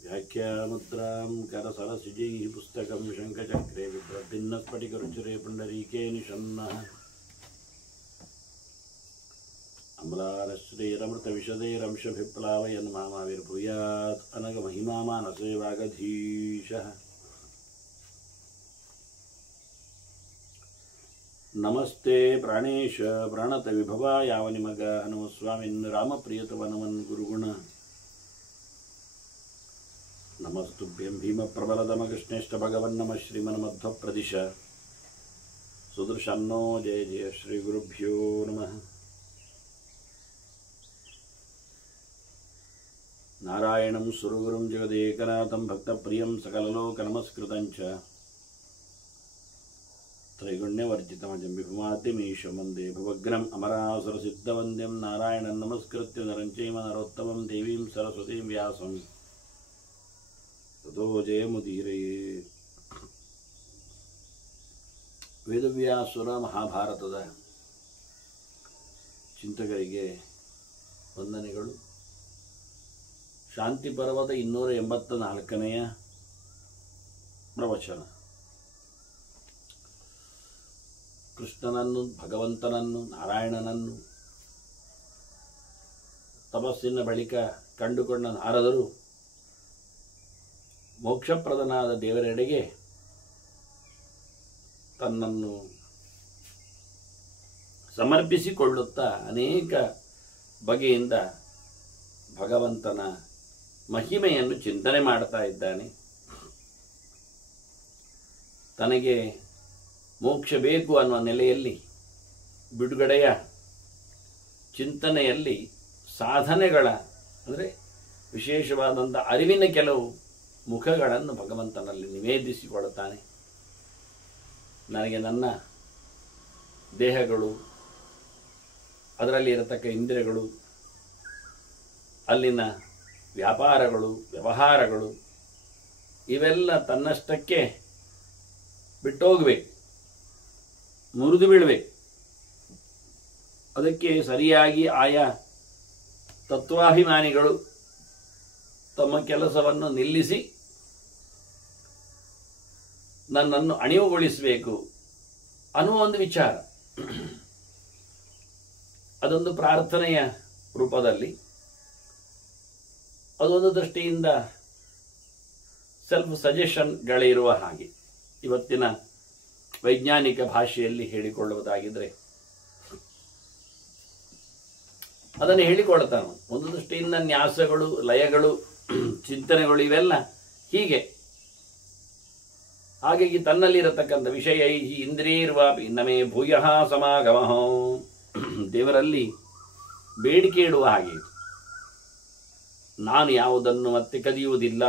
व्याख्यामुद्रां करसरसिजैः पुस्तकं शङ्खचक्रे बिभ्रद्भिन्नस्फटिकरुचिरे पुण्डरीके निषन्नः अम्लानश्रीरमृतविशदैरंशभिप्लावयन् मामाविर्भूयात् अनघमहिमा मानसे वागधीशः। नमस्ते प्राणेश प्राणत विभवा यावनिमग हनुमस्वामिन् रामप्रियतवनमन् गुरुगुण नमस्तुभ्यं भीमप्रबलदमकृष्णेष्ट भगवन् नमः श्रीमन्मध्वप्रदिश सुदर्शन्नो जय जय श्रीगुरुभ्यो नमः। नारायणं सुरगुरुं जगदेकनाथं भक्तप्रियं सकललोकनमस्कृतं च त्रैगुण्यवर्जितमजं विभुमाद्यमीशं वन्दे भवग्रम् अमरासुरसिद्धवन्द्यं नारायणं नमस्कृत्य नरं चैव नरोत्तमं देवीं सरस्वतीं व्यासं ततो जयमुदीरये। ವೇದವ್ಯಾಸುರ ಮಹಾಭಾರತದ ಚಿಂತಕರಿಗೆ ವಂದನೆಗಳು. ಶಾಂತಿ ಪರ್ವದ 284ನೆಯ ಪ್ರವಚನ. ಕೃಷ್ಣನನ್ನು, ಭಗವಂತನನ್ನು, ನಾರಾಯಣನನ್ನು ತಪಸ್ಸಿನ ಬಳಿಕ ಕಂಡುಕೊಂಡ ನಾರದರು ಮೋಕ್ಷಪ್ರದನಾದ ದೇವರೆಡೆಗೆ ತನ್ನನ್ನು ಸಮರ್ಪಿಸಿಕೊಳ್ಳುತ್ತಾ ಅನೇಕ ಬಗೆಯಿಂದ ಭಗವಂತನ ಮಹಿಮೆಯನ್ನು ಚಿಂತನೆ ಮಾಡ್ತಾ ಇದ್ದಾನೆ. ತನಗೆ ಮೋಕ್ಷ ಬೇಕು ಅನ್ನುವ ನೆಲೆಯಲ್ಲಿ ಬಿಡುಗಡೆಯ ಚಿಂತನೆಯಲ್ಲಿ ಸಾಧನೆಗಳ ಅಂದರೆ ವಿಶೇಷವಾದಂಥ ಅರಿವಿನ ಕೆಲವು ಮುಖಗಳನ್ನು ಭಗವಂತನಲ್ಲಿ ನಿವೇದಿಸಿಕೊಳ್ಳುತ್ತಾನೆ. ನನಗೆ ನನ್ನ ದೇಹಗಳು, ಅದರಲ್ಲಿ ಇರತಕ್ಕ ಇಂದ್ರಿಯಗಳು, ಅಲ್ಲಿನ ವ್ಯಾಪಾರಗಳು, ವ್ಯವಹಾರಗಳು ಇವೆಲ್ಲ ತನ್ನಷ್ಟಕ್ಕೆ ಬಿಟ್ಟೋಗಬೇಕು, ಮುರಿದು ಬೀಳಬೇಕು. ಅದಕ್ಕೆ ಸರಿಯಾಗಿ ಆಯಾ ತತ್ವಾಭಿಮಾನಿಗಳು ತಮ್ಮ ಕೆಲಸವನ್ನು ನಿಲ್ಲಿಸಿ ನನ್ನನ್ನು ಅಣಿವುಗೊಳಿಸಬೇಕು ಅನ್ನುವ ಒಂದು ವಿಚಾರ. ಅದೊಂದು ಪ್ರಾರ್ಥನೆಯ ರೂಪದಲ್ಲಿ, ಅದೊಂದು ದೃಷ್ಟಿಯಿಂದ ಸೆಲ್ಫ್ ಸಜೆಷನ್ಗಳಿರುವ ಹಾಗೆ ಇವತ್ತಿನ ವೈಜ್ಞಾನಿಕ ಭಾಷೆಯಲ್ಲಿ ಹೇಳಿಕೊಳ್ಳುವುದಾಗಿದ್ದರೆ ಅದನ್ನು ಹೇಳಿಕೊಳ್ತಾನೆ. ಒಂದು ದೃಷ್ಟಿಯಿಂದ ನ್ಯಾಸಗಳು, ಲಯಗಳು, ಚಿಂತನೆಗಳು ಇವೆಲ್ಲ ಹೀಗೆ. ಹಾಗಾಗಿ ತನ್ನಲ್ಲಿರತಕ್ಕಂಥ ವಿಷಯ ಇಂದ್ರಿಯರ್ವಾಪಿ ನಮೇ ಭೂಯಃ ಸಮಾಗಮಃ, ದೇವರಲ್ಲಿ ಬೇಡಿಕೆ ಇಡುವ ಹಾಗೆ. ನಾನು ಯಾವುದನ್ನು ಮತ್ತೆ ಕದಿಯುವುದಿಲ್ಲ,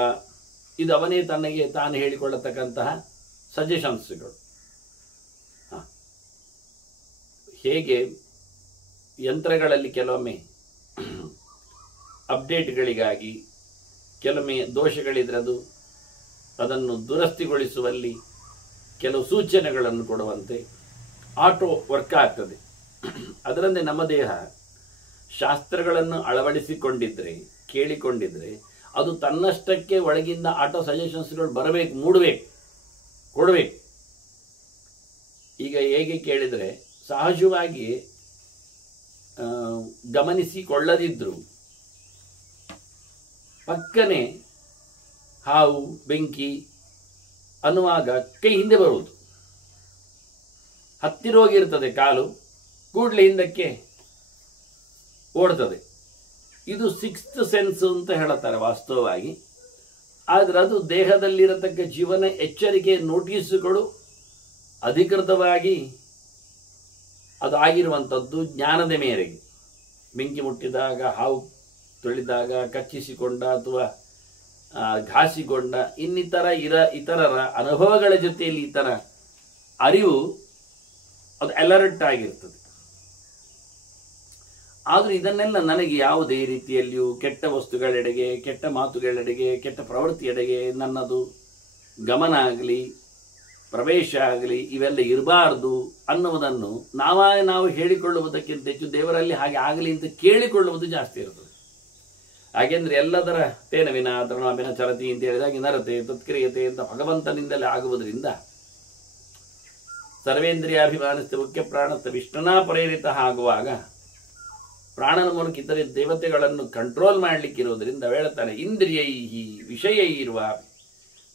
ಇದು ಅವನೇ ತನಗೆ ತಾನು ಹೇಳಿಕೊಳ್ಳತಕ್ಕಂತಹ ಸಜೆಷನ್ಸ್ಗಳು. ಹೇಗೆ ಯಂತ್ರಗಳಲ್ಲಿ ಕೆಲವೊಮ್ಮೆ ಅಪ್ಡೇಟ್ಗಳಿಗಾಗಿ ಕೆಲವೊಮ್ಮೆ ದೋಷಗಳಿದ್ರೆ ಅದನ್ನು ದುರಸ್ತಿಗೊಳಿಸುವಲ್ಲಿ ಕೆಲವು ಸೂಚನೆಗಳನ್ನು ಕೊಡುವಂತೆ ಆಟೋ ವರ್ಕ್ ಆಗ್ತದೆ. ಅದರಂತೆ ನಮ್ಮ ದೇಹ ಶಾಸ್ತ್ರಗಳನ್ನು ಅಳವಡಿಸಿಕೊಂಡಿದ್ರೆ, ಕೇಳಿಕೊಂಡಿದ್ರೆ ಅದು ತನ್ನಷ್ಟಕ್ಕೆ ಒಳಗಿಂದ ಆಟೋ ಸಜೆಷನ್ಸ್ಗಳು ಬರಬೇಕು, ಮೂಡಬೇಕು, ಕೊಡಬೇಕು. ಈಗ ಹೇಗೆ ಕೇಳಿದರೆ ಸಹಜವಾಗಿ ಗಮನಿಸಿಕೊಳ್ಳದಿದ್ರು ಪಕ್ಕನೆ ಹಾವು, ಬೆಂಕಿ ಅನ್ನುವಾಗ ಕೈ ಹಿಂದೆ ಬರುವುದು, ಹತ್ತಿರ ಹೋಗಿರ್ತದೆ ಕಾಲು, ಕೂಡಲೇ ಹಿಂದಕ್ಕೆ ಓಡ್ತದೆ. ಇದು 6th ಸೆನ್ಸ್ ಅಂತ ಹೇಳುತ್ತಾರೆ ವಾಸ್ತವವಾಗಿ. ಆದರೆ ಅದು ದೇಹದಲ್ಲಿರತಕ್ಕ ಜೀವನ ಎಚ್ಚರಿಕೆ ನೋಟಿಸ್ಗಳು ಅಧಿಕೃತವಾಗಿ ಅದು ಆಗಿರುವಂಥದ್ದು ಜ್ಞಾನದ ಮೇರೆಗೆ. ಬೆಂಕಿ ಮುಟ್ಟಿದಾಗ, ಹಾವು ತೊಳೆದಾಗ, ಕಚ್ಚಿಸಿಕೊಂಡ ಅಥವಾ ಘಾಸಿಕೊಂಡ ಇತರರ ಅನುಭವಗಳ ಜೊತೆಯಲ್ಲಿ ಈ ಥರ ಅರಿವು ಅದು ಅಲರ್ಟ್ ಆಗಿರ್ತದೆ. ಆದರೂ ಇದನ್ನೆಲ್ಲ ನನಗೆ ಯಾವುದೇ ರೀತಿಯಲ್ಲಿಯೂ ಕೆಟ್ಟ ವಸ್ತುಗಳೆಡೆಗೆ, ಕೆಟ್ಟ ಮಾತುಗಳೆಡೆಗೆ, ಕೆಟ್ಟ ಪ್ರವೃತ್ತಿಯೆಡೆಗೆ ನನ್ನದು ಗಮನ ಆಗಲಿ ಪ್ರವೇಶ ಆಗಲಿ ಇವೆಲ್ಲ ಇರಬಾರ್ದು ಅನ್ನುವುದನ್ನು ನಾವು ಹೇಳಿಕೊಳ್ಳುವುದಕ್ಕಿಂತ ಹೆಚ್ಚು ದೇವರಲ್ಲಿ ಹಾಗೆ ಆಗಲಿ ಅಂತ ಕೇಳಿಕೊಳ್ಳುವುದು ಜಾಸ್ತಿ ಇರ್ತದೆ. ಹಾಗೆಂದ್ರೆ ಎಲ್ಲದರ ತೇನ ವಿನ ತೃಣಾಭಿನ ಚರತಿ ಅಂತ ಹೇಳಿದಾಗ ನರತೆ ತತ್ಕ್ರಿಯತೆ ಅಂತ ಭಗವಂತನಿಂದಲೇ ಆಗುವುದರಿಂದ ಸರ್ವೇಂದ್ರಿಯಾಭಿಮಾನಸ್ಥ ಮುಖ್ಯ ಪ್ರಾಣಸ್ಥ ವಿಷ್ಣುನಾ ಪ್ರೇರಿತ ಆಗುವಾಗ ಪ್ರಾಣನ ಮೂಲಕ ಇತರೆ ದೇವತೆಗಳನ್ನು ಕಂಟ್ರೋಲ್ ಮಾಡಲಿಕ್ಕಿರುವುದರಿಂದ ಹೇಳ್ತಾನೆ ಇಂದ್ರಿಯೈ ವಿಷಯ ಇರುವ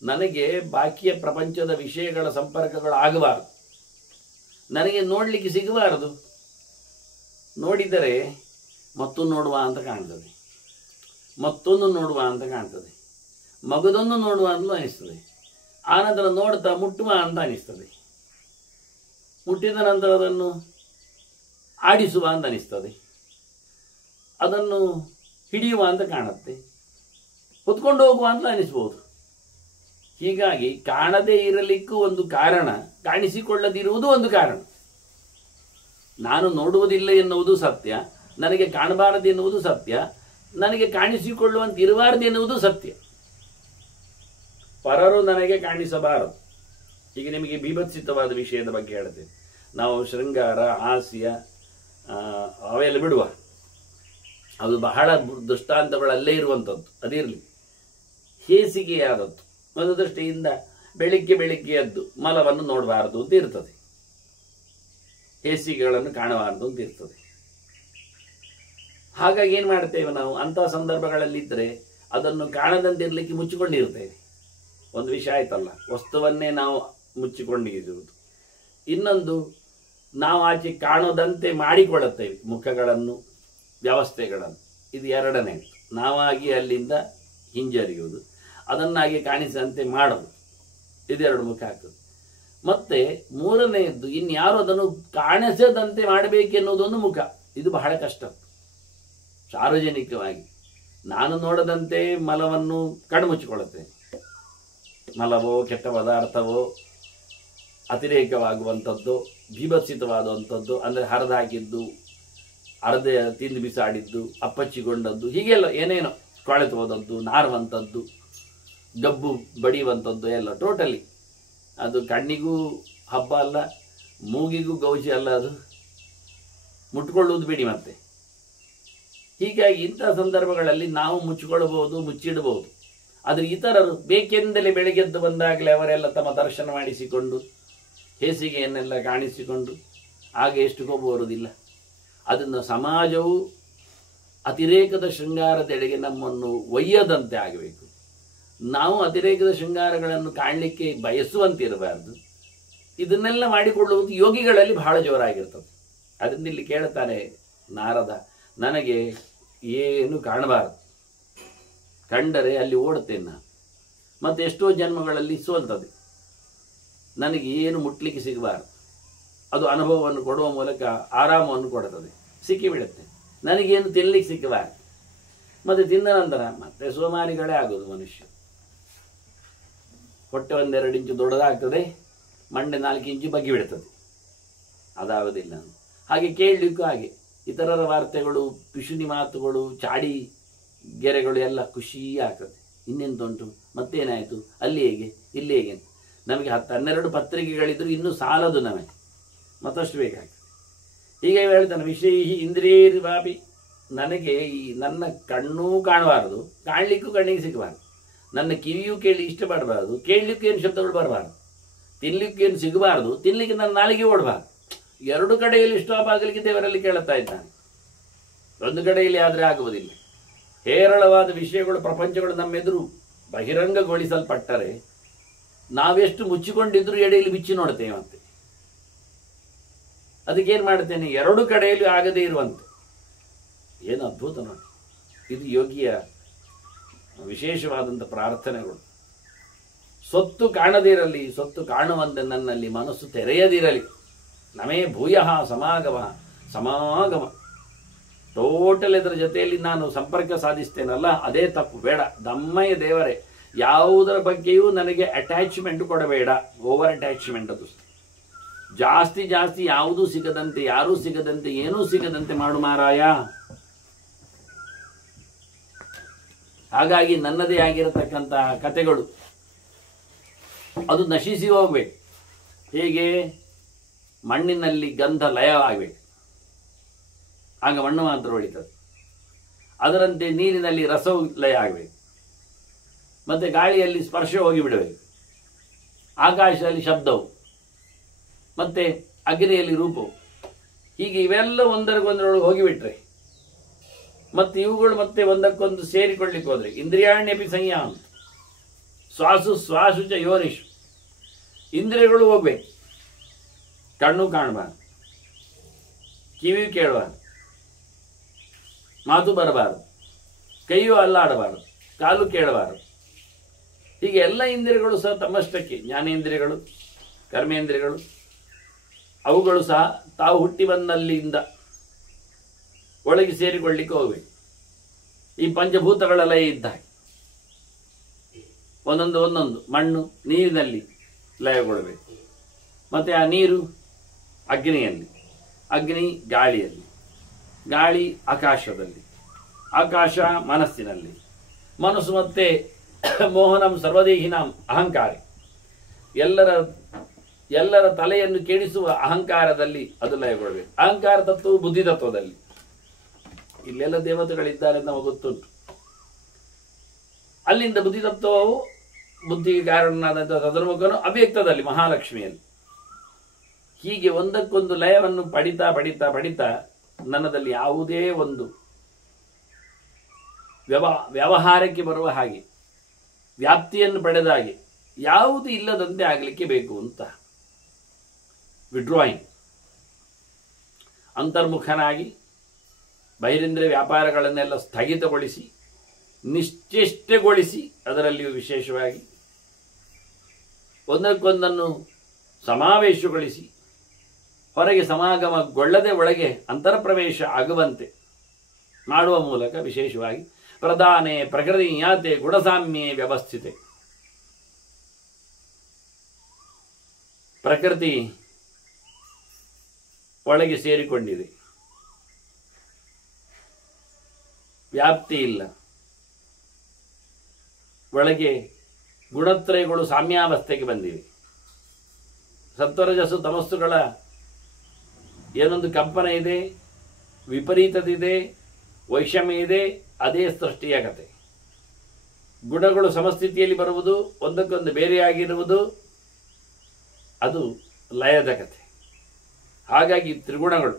ನನಗೆ ಬಾಕಿಯ ಪ್ರಪಂಚದ ವಿಷಯಗಳ ಸಂಪರ್ಕಗಳು ಆಗಬಾರದು, ನನಗೆ ನೋಡಲಿಕ್ಕೆ ಸಿಗಬಾರದು. ನೋಡಿದರೆ ಮತ್ತೊಂದು ನೋಡುವ ಅಂತ ಕಾಣ್ತದೆ, ಮತ್ತೊಂದು ನೋಡುವ ಅಂತ ಕಾಣ್ತದೆ, ಮಗದೊಂದು ನೋಡುವ ಅಂತಲೂ ಅನಿಸ್ತದೆ. ಆನಂತರ ನೋಡ್ತಾ ಮುಟ್ಟುವ ಅಂತ ಅನಿಸ್ತದೆ, ಮುಟ್ಟಿದ ನಂತರ ಅದನ್ನು ಆಡಿಸುವ ಅಂತ ಅನಿಸ್ತದೆ, ಅದನ್ನು ಹಿಡಿಯುವ ಅಂತ ಕಾಣುತ್ತೆ, ಹೊತ್ಕೊಂಡು ಹೋಗುವ ಅಂತ ಅನಿಸ್ಬೋದು. ಹೀಗಾಗಿ ಕಾಣದೇ ಇರಲಿಕ್ಕೂ ಒಂದು ಕಾರಣ, ಕಾಣಿಸಿಕೊಳ್ಳದಿರುವುದು ಒಂದು ಕಾರಣ. ನಾನು ನೋಡುವುದಿಲ್ಲ ಎನ್ನುವುದು ಸತ್ಯ, ನನಗೆ ಕಾಣಬಾರದು ಎನ್ನುವುದು ಸತ್ಯ, ನನಗೆ ಕಾಣಿಸಿಕೊಳ್ಳುವಂತೆ ಇರಬಾರದು ಎನ್ನುವುದು ಸತ್ಯ. ಪರರು ನನಗೆ ಕಾಣಿಸಬಾರದು. ಈಗ ನಿಮಗೆ ಬೀಭತ್ಸಿತವಾದ ವಿಷಯದ ಬಗ್ಗೆ ಹೇಳ್ತೇನೆ. ನಾವು ಶೃಂಗಾರ, ಹಾಸ್ಯ ಅವೆಲ್ಲ ಬಿಡುವ, ಅದು ಬಹಳ ದೃಷ್ಟಾಂತಗಳಲ್ಲೇ ಇರುವಂಥದ್ದು, ಅದಿರಲಿ. ಹೇಸಿಗೆಯಾದದ್ದು ಒಂದು ದೃಷ್ಟಿಯಿಂದ ಬೆಳಿಗ್ಗೆ ಎದ್ದು ಮಲವನ್ನು ನೋಡಬಾರದು ಅಂತ ಇರ್ತದೆ, ಹೇಸಿಗೆಗಳನ್ನು ಕಾಣಬಾರದು ಅಂತ ಇರ್ತದೆ. ಹಾಗಾಗಿ ಏನು ಮಾಡ್ತೇವೆ ನಾವು ಅಂತಹ ಸಂದರ್ಭಗಳಲ್ಲಿದ್ದರೆ ಅದನ್ನು ಕಾಣದಂತಿರಲಿಕ್ಕೆ ಮುಚ್ಚಿಕೊಂಡಿರ್ತೇವೆ. ಒಂದು ವಿಷಯ ಆಯ್ತಲ್ಲ, ವಸ್ತುವನ್ನೇ ನಾವು ಮುಚ್ಚಿಕೊಂಡಿರುವುದು. ಇನ್ನೊಂದು, ನಾವು ಆಚೆ ಕಾಣೋದಂತೆ ಮಾಡಿಕೊಳ್ಳುತ್ತೇವೆ ಮುಖಗಳನ್ನು, ವ್ಯವಸ್ಥೆಗಳನ್ನು. ಇದು ಎರಡನೇ, ನಾವಾಗಿ ಅಲ್ಲಿಂದ ಹಿಂಜರಿಯುವುದು, ಅದನ್ನಾಗಿ ಕಾಣಿಸಂತೆ ಮಾಡೋದು, ಇದೆರಡು ಮುಖ ಆಗ್ತದೆ. ಮತ್ತೆ ಮೂರನೆಯದ್ದು, ಇನ್ಯಾರು ಅದನ್ನು ಕಾಣಿಸದಂತೆ ಮಾಡಬೇಕೆನ್ನುವುದೊಂದು ಮುಖ. ಇದು ಬಹಳ ಕಷ್ಟ. ಸಾರ್ವಜನಿಕವಾಗಿ ನಾನು ನೋಡದಂತೆ ಮಲವನ್ನು ಕಣ್ಮುಚ್ಚಿಕೊಳ್ಳುತ್ತೇನೆ. ಮಲವೋ ಕೆಟ್ಟ ಪದಾರ್ಥವೋ ಅತಿರೇಕವಾಗುವಂಥದ್ದು, ಬೀಭತ್ಸಿತವಾದಂಥದ್ದು, ಅಂದರೆ ಹರಿದು ಹಾಕಿದ್ದು, ಅರ್ಧ ತಿಂದು ಬಿಸಾಡಿದ್ದು, ಅಪ್ಪಚ್ಚಿಕೊಂಡದ್ದು, ಹೀಗೆಲ್ಲ ಏನೇನೋ ಕೊಳೆತು ಹೋದದ್ದು, ನಾರುವಂಥದ್ದು, ಗಬ್ಬು ಬಡಿಯುವಂಥದ್ದು ಎಲ್ಲ ಟೋಟಲಿ. ಅದು ಕಣ್ಣಿಗೂ ಹಬ್ಬ ಅಲ್ಲ, ಮೂಗಿಗೂ ಗೌಜಿ ಅಲ್ಲ, ಅದು ಮುಟ್ಕೊಳ್ಳುವುದು ಬಿಡಿ. ಮತ್ತೆ ಹೀಗಾಗಿ ಇಂಥ ಸಂದರ್ಭಗಳಲ್ಲಿ ನಾವು ಮುಚ್ಚಿಕೊಳ್ಳಬಹುದು, ಮುಚ್ಚಿಡಬಹುದು. ಆದರೆ ಇತರರು ಬೇಕೆಂದಲೇ ಬೆಳಗ್ಗೆದ್ದು ಬಂದಾಗಲೇ ಅವರೆಲ್ಲ ತಮ್ಮ ದರ್ಶನ ಮಾಡಿಸಿಕೊಂಡು ಹೇಸಿಗೆಯನ್ನೆಲ್ಲ ಕಾಣಿಸಿಕೊಂಡು ಆಗ ಎಷ್ಟು ಕೋಪ ಬರುವುದಿಲ್ಲ. ಅದನ್ನು ಸಮಾಜವು ಅತಿರೇಕದ ಶೃಂಗಾರದೆಡೆಗೆ ನಮ್ಮನ್ನು ಒಯ್ಯದಂತೆ ಆಗಬೇಕು. ನಾವು ಅತಿರೇಕದ ಶೃಂಗಾರಗಳನ್ನು ಕಾಣಲಿಕ್ಕೆ ಬಯಸುವಂತಿರಬಾರ್ದು. ಇದನ್ನೆಲ್ಲ ಮಾಡಿಕೊಳ್ಳುವುದು ಯೋಗಿಗಳಲ್ಲಿ ಬಹಳ ಜೋರಾಗಿರ್ತದೆ. ಅದರಿಂದ ಇಲ್ಲಿ ಕೇಳ್ತಾನೆ ನಾರದ, ನನಗೆ ಏನು ಕಾಣಬಾರದು, ಕಂಡರೆ ಅಲ್ಲಿ ಓಡುತ್ತೇನೆ ನಾನು. ಮತ್ತು ಎಷ್ಟೋ ಜನ್ಮಗಳಲ್ಲಿ ಸೋಲ್ತದೆ, ನನಗೆ ಏನು ಮುಟ್ಲಿಕ್ಕೆ ಸಿಗಬಾರದು. ಅದು ಅನುಭವವನ್ನು ಕೊಡುವ ಮೂಲಕ ಆರಾಮವನ್ನು ಕೊಡುತ್ತದೆ, ಸಿಕ್ಕಿಬಿಡುತ್ತೆ. ನನಗೇನು ತಿನ್ನಲಿಕ್ಕೆ ಸಿಕ್ಕಬಾರದು. ಮತ್ತು ತಿಂದ ನಂತರ ಮತ್ತೆ ಸೋಮಾರಿಗಳೇ ಆಗೋದು ಮನುಷ್ಯ. ಹೊಟ್ಟೆ 1-2 ಇಂಚು ದೊಡ್ಡದಾಗ್ತದೆ, ಮಂಡೆ 4 ಇಂಚು ಬಗ್ಗಿ ಬಿಡ್ತದೆ, ಅದಾಗೋದಿಲ್ಲ. ಹಾಗೆ ಕೇಳಲಿಕ್ಕೂ ಹಾಗೆ ಇತರರ ವಾರ್ತೆಗಳು, ಪಿಶುನಿ ಮಾತುಗಳು, ಚಾಡಿ ಗೆರೆಗಳು ಎಲ್ಲ ಖುಷಿ ಆಗ್ತದೆ. ಇನ್ನೆಂತುಂಟು, ಮತ್ತೇನಾಯಿತು, ಅಲ್ಲಿ ಹೇಗೆ, ಇಲ್ಲಿ ಹೇಗೆ. ನಮಗೆ 10-12 ಪತ್ರಿಕೆಗಳಿದ್ರು ಇನ್ನೂ ಸಾಲದು, ನಮಗೆ ಮತ್ತಷ್ಟು ಬೇಕಾಗ್ತದೆ. ಹೀಗೆ ಹೇಳ್ತಾನೆ, ವಿಷಯ ಇಂದ್ರಿಯರ್ವಾಪಿ, ನನಗೆ ಈ ನನ್ನ ಕಣ್ಣೂ ಕಾಣಬಾರದು, ಕಾಣಲಿಕ್ಕೂ ಕಣ್ಣಿಗೆ ಸಿಗಬಾರ್ದು, ನನ್ನ ಕಿವಿಯೂ ಕೇಳಿ ಇಷ್ಟಪಡಬಾರ್ದು, ಕೇಳಲಿಕ್ಕೂ ಏನು ಶಬ್ದಗಳು ಬರಬಾರ್ದು, ತಿನ್ಲಿಕ್ಕೆ ಏನು ಸಿಗಬಾರ್ದು, ತಿನ್ಲಿಕ್ಕೆ ನನ್ನ ನಾಲಿಗೆ ಓಡಬಾರ್ದು. ಎರಡು ಕಡೆಯಲ್ಲಿ ಸ್ಟಾಪ್ ಆಗಲಿಕ್ಕೆ ದೇವರಲ್ಲಿ ಕೇಳುತ್ತಾ ಇದ್ದಾನೆ. ಒಂದು ಕಡೆಯಲ್ಲಿ ಆದರೆ ಆಗುವುದಿಲ್ಲ. ಹೇರಳವಾದ ವಿಷಯಗಳು, ಪ್ರಪಂಚಗಳು ನಮ್ಮೆದುರು ಬಹಿರಂಗಗೊಳಿಸಲ್ಪಟ್ಟರೆ ನಾವೆಷ್ಟು ಮುಚ್ಚಿಕೊಂಡಿದ್ರು ಎಡೆಯಲ್ಲಿ ಬಿಚ್ಚಿ ನೋಡ್ತೇವೆ. ಮತ್ತೆ ಅದಕ್ಕೇನು ಮಾಡ್ತೇನೆ, ಎರಡು ಕಡೆಯಲ್ಲಿ ಆಗದೇ ಇರುವಂತೆ. ಏನು ಅದ್ಭುತ ನೋಡಿ, ಇದು ಯೋಗಿಯ ವಿಶೇಷವಾದಂಥ ಪ್ರಾರ್ಥನೆಗಳು. ಸೊತ್ತು ಕಾಣದಿರಲಿ, ಸೊತ್ತು ಕಾಣುವಂತೆ ನನ್ನಲ್ಲಿ ಮನಸ್ಸು ತೆರೆಯದಿರಲಿ. ನಮೇ ಭೂಯ ಸಮಾಗಮ ಟೋಟಲ್ ಇದರ ಜೊತೆಯಲ್ಲಿ ನಾನು ಸಂಪರ್ಕ ಸಾಧಿಸ್ತೇನಲ್ಲ, ಅದೇ ತಪ್ಪು. ಬೇಡ, ದಮ್ಮಯ್ಯ ದೇವರೇ, ಯಾವುದರ ಬಗ್ಗೆಯೂ ನನಗೆ ಅಟ್ಯಾಚ್ಮೆಂಟ್ ಕೊಡಬೇಡ. ಓವರ್ ಅಟ್ಯಾಚ್ಮೆಂಟ್, ಅದು ಜಾಸ್ತಿ ಯಾವುದೂ ಸಿಗದಂತೆ, ಯಾರೂ ಸಿಗದಂತೆ, ಏನೂ ಸಿಗದಂತೆ ಮಾಡು ಮಾರಾಯ. ಹಾಗಾಗಿ ನನ್ನದೇ ಆಗಿರತಕ್ಕಂತಹ ಕಥೆಗಳು ಅದು ನಶಿಸಿ ಹೋಗ್ಬೇಕು. ಹೇಗೆ ಮಣ್ಣಿನಲ್ಲಿ ಗಂಧ ಲಯವಾಗಬೇಕು, ಆಗ ಮಣ್ಣು ಮಾತ್ರ ಹೊಳಿತದೆ. ಅದರಂತೆ ನೀರಿನಲ್ಲಿ ರಸವು ಲಯ ಆಗಬೇಕು, ಮತ್ತೆ ಗಾಳಿಯಲ್ಲಿ ಸ್ಪರ್ಶ ಹೋಗಿಬಿಡಬೇಕು, ಆಕಾಶದಲ್ಲಿ ಶಬ್ದವು, ಮತ್ತೆ ಅಗ್ನಿಯಲ್ಲಿ ರೂಪವು. ಹೀಗೆ ಇವೆಲ್ಲ ಒಂದರೊಳಗೆ ಹೋಗಿಬಿಟ್ರೆ ಮತ್ತೆ ಇವುಗಳು ಮತ್ತೆ ಒಂದಕ್ಕೊಂದು ಸೇರಿಕೊಳ್ಳಿಕ್ಕೆ ಹೋದ್ರೆ ಇಂದ್ರಿಯಾಣ್ಯಪಿ ಸಂಯಾಮ ಶ್ವಾಸು ಶ್ವಾಸು ಚ ಯೋನಿಷು. ಇಂದ್ರಿಯಗಳು ಹೋಗ್ಬೇಕು, ಕಣ್ಣು ಕಾಣಬಾರ್ದು, ಕಿವಿ ಕೇಳಬಾರ್ದು, ಮಾತು ಬರಬಾರದು, ಕೈಯು ಅಲ್ಲಾಡಬಾರದು, ಕಾಲು ಕೇಳಬಾರದು. ಹೀಗೆ ಎಲ್ಲ ಇಂದ್ರಿಯಗಳು ಸಹ ತಮ್ಮಷ್ಟಕ್ಕೆ, ಜ್ಞಾನೇಂದ್ರಿಯಗಳು, ಕರ್ಮೇಂದ್ರಿಯಗಳು, ಅವುಗಳು ಸಹ ತಾವು ಹುಟ್ಟಿ ಬಂದಲ್ಲಿಂದ ಒಳಗೆ ಸೇರಿಕೊಳ್ಳಿಕ್ಕೆ ಹೋಗಬೇಕು. ಈ ಪಂಚಭೂತಗಳ ಲಯ ಇದ್ದ ಹಾಗೆ ಒಂದೊಂದು ಮಣ್ಣು ನೀರಿನಲ್ಲಿ ಲಯಗೊಳ್ಳಬೇಕು, ಮತ್ತೆ ಆ ನೀರು ಅಗ್ನಿಯಲ್ಲಿ, ಅಗ್ನಿ ಗಾಳಿಯಲ್ಲಿ, ಗಾಳಿ ಆಕಾಶದಲ್ಲಿ, ಆಕಾಶ ಮನಸ್ಸಿನಲ್ಲಿ, ಮನಸ್ಸು ಮತ್ತೆ ಮೋಹನಂ ಸರ್ವದೇಹಿನಾಂ ಅಹಂಕಾರ, ಎಲ್ಲರ ತಲೆಯನ್ನು ಕೆಡಿಸುವ ಅಹಂಕಾರದಲ್ಲಿ ಅದು ಲಯಗೊಳ್ಳಬೇಕು. ಅಹಂಕಾರ ತತ್ವವು ಬುದ್ಧಿ ತತ್ವದಲ್ಲಿ. ಇಲ್ಲೆಲ್ಲ ದೇವತೆಗಳಿದ್ದಾರೆ ನಮಗೆ ಗೊತ್ತುಂಟು. ಅಲ್ಲಿಂದ ಬುದ್ಧಿ ತತ್ವವು ಬುದ್ಧಿಗೆ ಕಾರಣನಾದಂತಹ ತದರ್ಮುಖನು ಅವ್ಯಕ್ತದಲ್ಲಿ ಮಹಾಲಕ್ಷ್ಮಿಯಲ್ಲಿ. ಹೀಗೆ ಒಂದಕ್ಕೊಂದು ಲಯವನ್ನು ಪಡಿತಾ ಪಡಿತಾ ಪಡಿತಾ ನನ್ನದಲ್ಲಿ ಯಾವುದೇ ಒಂದು ವ್ಯವಹಾರಕ್ಕೆ ಬರುವ ಹಾಗೆ, ವ್ಯಾಪ್ತಿಯನ್ನು ಪಡೆದ ಹಾಗೆ ಯಾವುದು ಇಲ್ಲದಂತೆ ಆಗಲಿಕ್ಕೆ ಬೇಕು ಅಂತ ವಿಡ್ರಾಯಿಂಗ್, ಅಂತರ್ಮುಖನಾಗಿ ಬಹಿರೇಂದ್ರಿಯ ವ್ಯಾಪಾರಗಳನ್ನೆಲ್ಲ ಸ್ಥಗಿತಗೊಳಿಸಿ ನಿಶ್ಚೇಷ್ಟಗೊಳಿಸಿ, ಅದರಲ್ಲಿಯೂ ವಿಶೇಷವಾಗಿ ಒಂದಕ್ಕೊಂದನ್ನು ಸಮಾವೇಶಗೊಳಿಸಿ ಹೊರಗೆ ಸಮಾಗಮಗೊಳ್ಳದೆ ಒಳಗೆ ಅಂತರ್ಪ್ರವೇಶ ಆಗುವಂತೆ ಮಾಡುವ ಮೂಲಕ ವಿಶೇಷವಾಗಿ ಪ್ರಧಾನೆ ಪ್ರಕೃತಿ ಜ್ಞಾತೆ ಗುಣಸಾಮ್ಯೆ ವ್ಯವಸ್ಥಿತೆ. ಪ್ರಕೃತಿ ಒಳಗೆ ಸೇರಿಕೊಂಡಿದೆ, ವ್ಯಾಪ್ತಿ ಇಲ್ಲ, ಒಳಗೆ ಗುಣತ್ರಯಗಳು ಸಾಮ್ಯಾವಸ್ಥೆಗೆ ಬಂದಿವೆ. ಸತ್ವರಜಸ್ಸು ತಮಸ್ಸುಗಳ ಏನೊಂದು ಕಂಪನ ಇದೆ, ವಿಪರೀತದಿದೆ, ವೈಷಮ್ಯ ಇದೆ, ಅದೇ ಸೃಷ್ಟಿಯ ಕತೆ. ಗುಣಗಳು ಸಮಸ್ಥಿತಿಯಲ್ಲಿ ಬರುವುದು, ಒಂದಕ್ಕೊಂದು ಬೇರೆಯಾಗಿರುವುದು, ಅದು ಲಯದ ಕತೆ. ಹಾಗಾಗಿ ತ್ರಿಗುಣಗಳು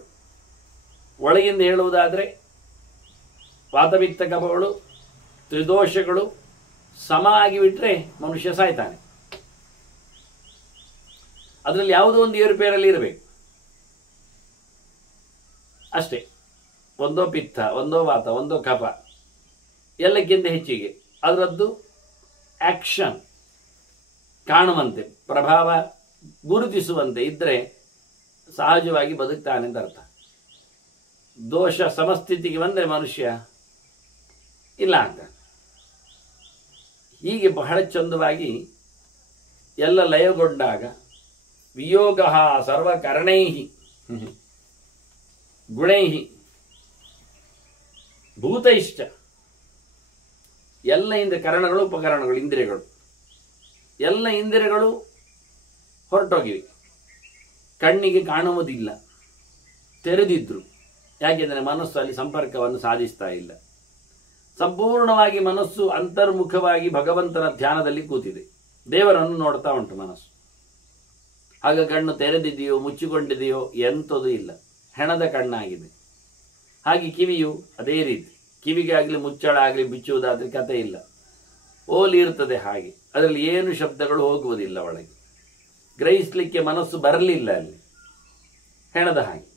ಒಳಗಿಂದ ಹೇಳುವುದಾದರೆ ವಾತಪಿತ್ತ ಕಫಗಳು ತ್ರಿದೋಷಗಳು ಸಮ ಆಗಿಬಿಟ್ರೆ ಮನುಷ್ಯ ಸಾಯ್ತಾನೆ. ಅದರಲ್ಲಿ ಯಾವುದೋ ಒಂದು ಏರುಪೇರಲ್ಲಿ ಇರಬೇಕು ಅಷ್ಟೇ. ಒಂದೋ ಪಿತ್ತ, ಒಂದೋ ವಾತ, ಒಂದೋ ಕಫ, ಎಲ್ಲಕ್ಕಿಂತ ಹೆಚ್ಚಿಗೆ ಅದರದ್ದು ಆಕ್ಷನ್ ಕಾಣುವಂತೆ, ಪ್ರಭಾವ ಗುರುತಿಸುವಂತೆ ಇದ್ರೆ ಸಹಜವಾಗಿ ಬದುಕ್ತಾನೆ ಅಂತ ಅರ್ಥ. ದೋಷ ಸಮಸ್ಥಿತಿಗೆ ಬಂದರೆ ಮನುಷ್ಯ ಇಲ್ಲ ಅಂತ. ಹೀಗೆ ಬಹಳ ಚಂದವಾಗಿ ಎಲ್ಲ ಲಯಗೊಂಡಾಗ ವಿಯೋಗ ಸರ್ವಕರಣೈ ಗುಣೈ ಭೂತೈಶ್ಚ, ಎಲ್ಲ ಕರಣಗಳು ಉಪಕರಣಗಳು ಇಂದ್ರಿಯಗಳು, ಎಲ್ಲ ಇಂದ್ರಿಯಗಳು ಹೊರಟೋಗಿವೆ, ಕಣ್ಣಿಗೆ ಕಾಣುವುದಿಲ್ಲ, ತೆರೆದಿದ್ರು. ಯಾಕೆಂದರೆ ಮನಸ್ಸು ಅಲ್ಲಿ ಸಂಪರ್ಕವನ್ನು ಸಾಧಿಸ್ತಾ ಇಲ್ಲ. ಸಂಪೂರ್ಣವಾಗಿ ಮನಸ್ಸು ಅಂತರ್ಮುಖವಾಗಿ ಭಗವಂತನ ಧ್ಯಾನದಲ್ಲಿ ಕೂತಿದೆ, ದೇವರನ್ನು ನೋಡ್ತಾ ಉಂಟು ಮನಸ್ಸು. ಆಗ ಕಣ್ಣು ತೆರೆದಿದೆಯೋ ಮುಚ್ಚಿಕೊಂಡಿದೆಯೋ ಎಂಥದೂ ಇಲ್ಲ, ಹೆಣದ ಕಣ್ಣಾಗಿದೆ. ಹಾಗೆ ಕಿವಿಯು ಅದೇ ರೀತಿ, ಕಿವಿಗೆ ಆಗಲಿ ಮುಚ್ಚಳ ಆಗಲಿ ಬಿಚ್ಚುವುದಾದ್ರೆ ಕತೆ ಇಲ್ಲ, ಓಲಿ ಇರ್ತದೆ. ಹಾಗೆ ಅದರಲ್ಲಿ ಏನು ಶಬ್ದಗಳು ಹೋಗುವುದಿಲ್ಲ ಒಳಗೆ, ಗ್ರಹಿಸಲಿಕ್ಕೆ ಮನಸ್ಸು ಬರಲಿಲ್ಲ ಅಲ್ಲಿ, ಹೆಣದ ಹಾಗೆ.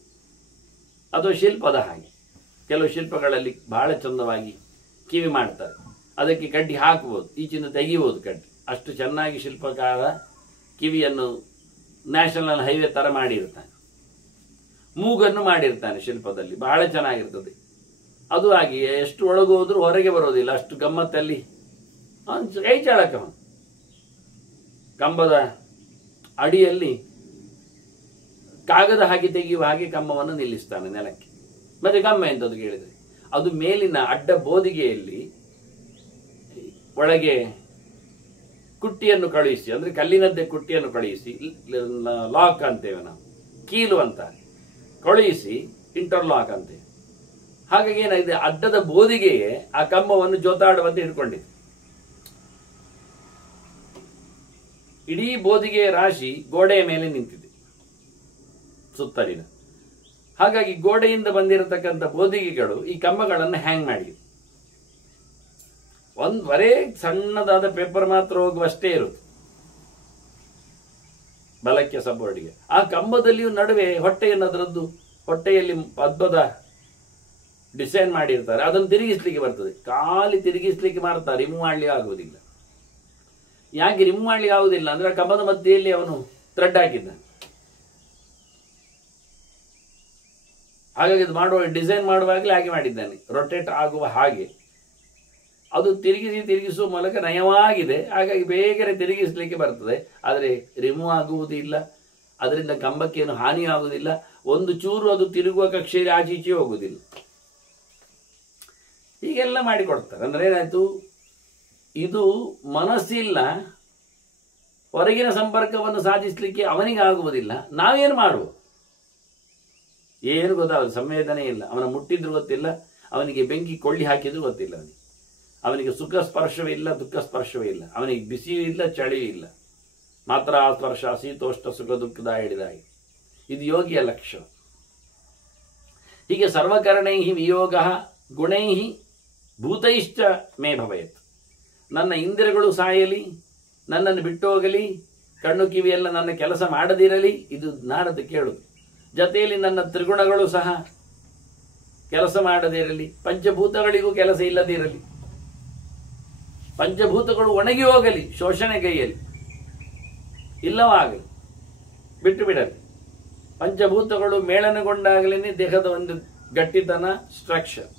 ಅದು ಶಿಲ್ಪದ ಹಾಗೆ. ಕೆಲವು ಶಿಲ್ಪಗಳಲ್ಲಿ ಬಹಳ ಚಂದವಾಗಿ ಕಿವಿ ಮಾಡ್ತಾರೆ, ಅದಕ್ಕೆ ಕಡ್ಡಿ ಹಾಕಬಹುದು, ಈಚಿಂದ ತೆಗಿಬಹುದು ಕಡ್ಡಿ. ಅಷ್ಟು ಚೆನ್ನಾಗಿ ಶಿಲ್ಪಕಾರ ಕಿವಿಯನ್ನು ನ್ಯಾಷನಲ್ ಹೈವೇ ತರ ಮಾಡಿರ್ತಾನೆ. ಮೂಗನ್ನು ಮಾಡಿರ್ತಾನೆ ಶಿಲ್ಪದಲ್ಲಿ, ಬಹಳ ಚೆನ್ನಾಗಿರ್ತದೆ. ಅದು ಹಾಗೆ ಎಷ್ಟು ಒಳಗೋದ್ರೂ ಹೊರಗೆ ಬರೋದಿಲ್ಲ, ಅಷ್ಟು ಗಮ್ಮತ್ತಲ್ಲಿ. ಕೈ ಚಾಳಕ ಕಂಬದ ಅಡಿಯಲ್ಲಿ ಕಾಗದ ಹಾಕಿ ತೆಗೆಯುವ ಹಾಗೆ ಕಂಬವನ್ನು ನಿಲ್ಲಿಸ್ತಾನೆ ನೆಲಕ್ಕೆ. ಮತ್ತೆ ಕಂಬ ಎಂತದ್ದು ಕೇಳಿದ್ರೆ, ಅದು ಮೇಲಿನ ಅಡ್ಡ ಬೋದಿಗೆಯಲ್ಲಿ ಒಳಗೆ ಕುಟ್ಟಿಯನ್ನು ಕಳುಹಿಸಿ, ಅಂದ್ರೆ ಕಲ್ಲಿನದ್ದೇ ಕುಟ್ಟಿಯನ್ನು ಕಳುಹಿಸಿ, ಲಾಕ್ ಅಂತೇವೆ ನಾವು, ಕೀಲು ಅಂತ ಕಳುಹಿಸಿ ಇಂಟರ್ಲಾಕ್ ಅಂತೇವೆ. ಹಾಗಾಗಿ ಏನಾಗಿದೆ, ಅಡ್ಡದ ಬೋದಿಗೆಯೇ ಆ ಕಂಬವನ್ನು ಜೋತಾಡುವಂತೆ ಹಿಡ್ಕೊಂಡಿದೆ. ಇಡೀ ಬೋದಿಗೆಯ ರಾಶಿ ಗೋಡೆಯ ಮೇಲೆ ನಿಂತಿದೆ ಸುತ್ತಲಿನ. ಹಾಗಾಗಿ ಗೋಡೆಯಿಂದ ಬಂದಿರತಕ್ಕಂಥ ಬೋದಿಗೆಗಳು ಈ ಕಂಬಗಳನ್ನು ಹ್ಯಾಂಗ್ ಮಾಡಿದೆ. ಬರೇ ಸಣ್ಣದಾದ ಪೇಪರ್ ಮಾತ್ರ ಹೋಗುವಷ್ಟೇ ಇರುತ್ತೆ ಬಲಕ್ಕೆ ಸಬೋರ್ಡಿಗೆ. ಆ ಕಂಬದಲ್ಲಿಯೂ ನಡುವೆ ಹೊಟ್ಟೆಯನ್ನದರದ್ದು, ಹೊಟ್ಟೆಯಲ್ಲಿ ಅದ್ಭುತ ಡಿಸೈನ್ ಮಾಡಿರ್ತಾರೆ, ಅದನ್ನು ತಿರುಗಿಸ್ಲಿಕ್ಕೆ ಬರ್ತದೆ. ಖಾಲಿ ತಿರುಗಿಸ್ಲಿಕ್ಕೆ ಮಾಡ್ತಾರೆ, ರಿಮೂವ್ ಮಾಡ್ಲಿಕ್ಕೆ ಆಗುವುದಿಲ್ಲ. ಯಾಕೆ ರಿಮೂವ್ ಮಾಡ್ಲಿಕ್ಕೆ ಆಗುವುದಿಲ್ಲ ಅಂದ್ರೆ ಕಂಬದ ಮಧ್ಯೆಯಲ್ಲಿ ಅವನು ಥ್ರೆಡ್ ಹಾಕಿದ್ದ. ಹಾಗಾಗಿ ಅದು ಮಾಡುವ ಡಿಸೈನ್ ಮಾಡುವಾಗಲೇ ಹಾಗೆ ಮಾಡಿದ್ದಾನೆ, ರೊಟೇಟ್ ಆಗುವ ಹಾಗೆ. ಅದು ತಿರುಗಿಸುವ ಮೂಲಕ ನಯವಾಗಿದೆ. ಹಾಗಾಗಿ ಬೇಗನೆ ತಿರುಗಿಸ್ಲಿಕ್ಕೆ ಬರ್ತದೆ, ಆದರೆ ರಿಮೂವ್ ಆಗುವುದಿಲ್ಲ. ಅದರಿಂದ ಕಂಬಕ್ಕೇನು ಹಾನಿ ಆಗುವುದಿಲ್ಲ. ಒಂದು ಚೂರು ಅದು ತಿರುಗುವ ಕಕ್ಷೆಯಲ್ಲಿ ಆಚೀಚೆ ಹೋಗುವುದಿಲ್ಲ. ಹೀಗೆಲ್ಲ ಮಾಡಿಕೊಡ್ತಾರೆ. ಅಂದ್ರೆ ಏನಾಯ್ತು, ಇದು ಮನಸ್ಸಿಲ್ಲ, ಹೊರಗಿನ ಸಂಪರ್ಕವನ್ನು ಸಾಧಿಸಲಿಕ್ಕೆ ಅವನಿಗೆ ಆಗುವುದಿಲ್ಲ. ನಾವೇನು ಮಾಡುವ, ಏನು ಗೊತ್ತಾಗದು, ಸಂವೇದನೆ ಇಲ್ಲ. ಅವನ ಮುಟ್ಟಿದ್ರು ಗೊತ್ತಿಲ್ಲ, ಅವನಿಗೆ ಬೆಂಕಿ ಕೊಳ್ಳಿ ಹಾಕಿದ್ರು ಗೊತ್ತಿಲ್ಲ. ಅವನಿಗೆ ಸುಖ ಸ್ಪರ್ಶವೇ ಇಲ್ಲ, ದುಃಖ ಸ್ಪರ್ಶವೇ ಇಲ್ಲ. ಅವನಿಗೆ ಬಿಸಿಯೂ ಇಲ್ಲ, ಚಳಿಯೂ ಇಲ್ಲ. ಮಾತ್ರ ಆ ಸ್ಪರ್ಶ ಶೀತೋಷ್ಣ ಸುಖ ದುಃಖದ ಹೇಳಿದಾಗಿ. ಇದು ಯೋಗಿಯ ಲಕ್ಷ್ಯ. ಹೀಗೆ ಸರ್ವಕರಣೈ ವಿಯೋಗ ಗುಣೈ ಭೂತೈಶ್ಚ ಮೇ ಭವೇತ್. ನನ್ನ ಇಂದ್ರಿಯಗಳು ಸಾಯಲಿ, ನನ್ನನ್ನು ಬಿಟ್ಟು ಹೋಗಲಿ, ಕಣ್ಣು ಕಿವಿಯೆಲ್ಲ ನನ್ನ ಕೆಲಸ ಮಾಡದಿರಲಿ, ಇದು ನಾರದು ಕೇಳುದು. ಜೊತೆಯಲ್ಲಿ ನನ್ನ ತ್ರಿಗುಣಗಳು ಸಹ ಕೆಲಸ ಮಾಡದಿರಲಿ, ಪಂಚಭೂತಗಳಿಗೂ ಕೆಲಸ ಇಲ್ಲದಿರಲಿ, ಪಂಚಭೂತಗಳು ಒಣಗಿ ಹೋಗಲಿ, ಶೋಷಣೆ ಕೈಯಲ್ಲಿ ಇಲ್ಲವಾಗಲಿ, ಬಿಟ್ಟು ಬಿಡಲಿ. ಪಂಚಭೂತಗಳು ಮೇಳನಗೊಂಡಾಗಲೇ ದೇಹದ ಒಂದು ಗಟ್ಟಿತನ, ಸ್ಟ್ರಕ್ಚರ್.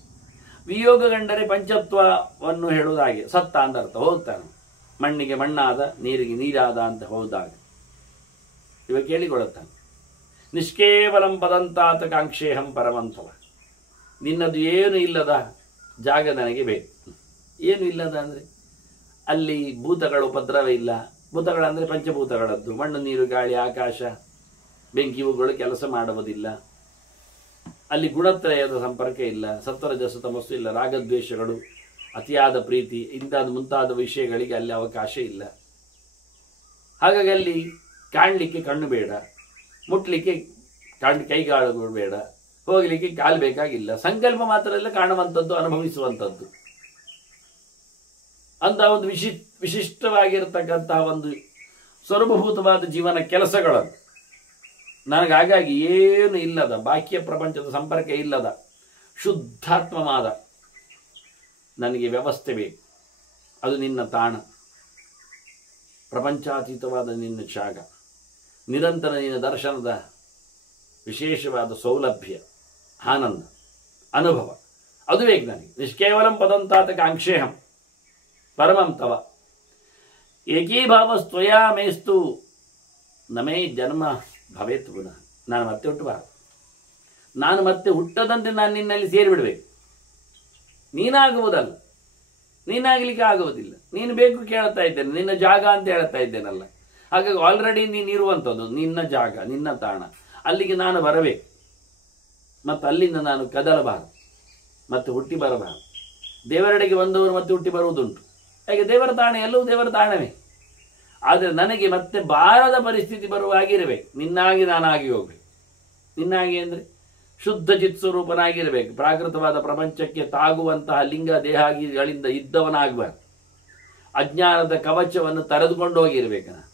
ವಿಯೋಗ ಕಂಡರೆ ಪಂಚತ್ವವನ್ನು ಹೇಳುವುದಾಗೆ, ಸತ್ತ ಅಂತ ಅರ್ಥ, ಹೋಗ್ತಾನೆ. ಮಣ್ಣಿಗೆ ಮಣ್ಣಾದ, ನೀರಿಗೆ ನೀರಾದ ಅಂತ ಹೋದಾಗ ಇವಾಗ ಕೇಳಿಕೊಳ್ಳುತ್ತಾನೆ. ನಿಷ್ಕೇವಲಂ ಪದಂತಾತ ಕಾಂಕ್ಷೇಹಂ ಪರಮಂತವ. ನಿನ್ನದು ಏನು ಇಲ್ಲದ ಜಾಗ ನನಗೆ ಬೇಕು. ಏನು ಇಲ್ಲದ ಅಂದರೆ ಅಲ್ಲಿ ಭೂತಗಳ ಉಪದ್ರವ ಇಲ್ಲ. ಭೂತಗಳಂದರೆ ಪಂಚಭೂತಗಳದ್ದು, ಮಣ್ಣು ನೀರು ಗಾಳಿ ಆಕಾಶ ಬೆಂಕಿ, ಇವುಗಳು ಕೆಲಸ ಮಾಡುವುದಿಲ್ಲ. ಅಲ್ಲಿ ಗುಣತ್ರಯದ ಸಂಪರ್ಕ ಇಲ್ಲ, ಸತ್ವರಜಸ ತಮಸ್ಸು ಇಲ್ಲ, ರಾಗದ್ವೇಷಗಳು, ಅತಿಯಾದ ಪ್ರೀತಿ ಇಂಥದ್ದು ಮುಂತಾದ ವಿಷಯಗಳಿಗೆ ಅಲ್ಲಿ ಅವಕಾಶ ಇಲ್ಲ. ಹಾಗಾಗಿ ಅಲ್ಲಿ ಕಾಣಲಿಕ್ಕೆ ಕಣ್ಣು ಬೇಡ, ಮುಟ್ಲಿಕ್ಕೆ ಕೈಗಾಳುಗಳು ಬೇಡ, ಹೋಗಲಿಕ್ಕೆ ಕಾಲು ಬೇಕಾಗಿಲ್ಲ. ಸಂಕಲ್ಪ ಮಾತ್ರ ಎಲ್ಲ ಕಾಣುವಂಥದ್ದು, ಅನುಭವಿಸುವಂಥದ್ದು ಅಂತ ಒಂದು ವಿಶಿಷ್ಟವಾಗಿರತಕ್ಕಂತಹ ಒಂದು ಸ್ವರೂಪಭೂತವಾದ ಜೀವನ ಕೆಲಸಗಳನ್ನು ನನಗೆ. ಹಾಗಾಗಿ ಏನು ಇಲ್ಲದ, ಬಾಹ್ಯ ಪ್ರಪಂಚದ ಸಂಪರ್ಕ ಇಲ್ಲದ ಶುದ್ಧಾತ್ಮವಾದ ನನಗೆ ವ್ಯವಸ್ಥೆ ಬೇಕು. ಅದು ನಿನ್ನ ತಾಣ, ಪ್ರಪಂಚಾತೀತವಾದ ನಿನ್ನ ಜಾಗ, ನಿರಂತರ ನಿನ್ನ ದರ್ಶನದ ವಿಶೇಷವಾದ ಸೌಲಭ್ಯ, ಆನಂದ, ಅನುಭವ, ಅದು ಬೇಕು ನನಗೆ. ನಿಷ್ಕೇವಲಂ ಪದಂತಾತ ಕಾಂಕ್ಷೇಹಂ ಪರಮಂ ತವ ಏಕೀಭಾವ ಸ್ವಯಾ ಮೇಸ್ತು ನಮೇ ಜನ್ಮ ಭವೇತ್ ಪುನಃ. ನಾನು ಮತ್ತೆ ಹುಟ್ಟಬಾರದು, ನಾನು ಮತ್ತೆ ಹುಟ್ಟದಂತೆ ನಾನು ನಿನ್ನಲ್ಲಿ ಸೇರಿಬಿಡ್ಬೇಕು. ನೀನಾಗುವುದಲ್ಲ, ನೀನಾಗಲಿಕ್ಕೆ ಆಗುವುದಿಲ್ಲ. ನೀನು ಬೇಕು ಕೇಳ್ತಾ ಇದ್ದೇನೆ, ನಿನ್ನ ಜಾಗ ಅಂತ ಹೇಳ್ತಾ ಇದ್ದೇನಲ್ಲ. ಹಾಗಾಗಿ ಆಲ್ರೆಡಿ ನೀನು ಇರುವಂಥದ್ದು ನಿನ್ನ ಜಾಗ, ನಿನ್ನ ತಾಣ. ಅಲ್ಲಿಗೆ ನಾನು ಬರಬೇಕು, ಮತ್ತು ಅಲ್ಲಿಂದ ನಾನು ಕದಲಬಾರದು, ಮತ್ತೆ ಹುಟ್ಟಿ ಬರಬಾರದು. ದೇವರೆಡೆಗೆ ಬಂದವರು ಮತ್ತೆ ಹುಟ್ಟಿ ಬರುವುದುಂಟು. ಹಾಗೆ ದೇವರ ತಾಣ, ಎಲ್ಲವೂ ದೇವರ ತಾಣವೇ. ಆದರೆ ನನಗೆ ಮತ್ತೆ ಬಾರದ ಪರಿಸ್ಥಿತಿ ಬರುವಾಗಿರಬೇಕು. ನಿನ್ನಾಗಿ ನಾನಾಗಿ ಹೋಗ್ಬೇಕು. ನಿನ್ನಾಗಿ ಅಂದರೆ ಶುದ್ಧ ಚಿತ್ಸ್ವರೂಪನಾಗಿರಬೇಕು. ಪ್ರಾಕೃತವಾದ ಪ್ರಪಂಚಕ್ಕೆ ತಾಗುವಂತಹ ಲಿಂಗ ದೇಹಾದಿಗಳಿಂದ ಇದ್ದವನಾಗಬಾರ್ದು. ಅಜ್ಞಾನದ ಕವಚವನ್ನು ತರೆದುಕೊಂಡು ಹೋಗಿರ್ಬೇಕು. ನಾನು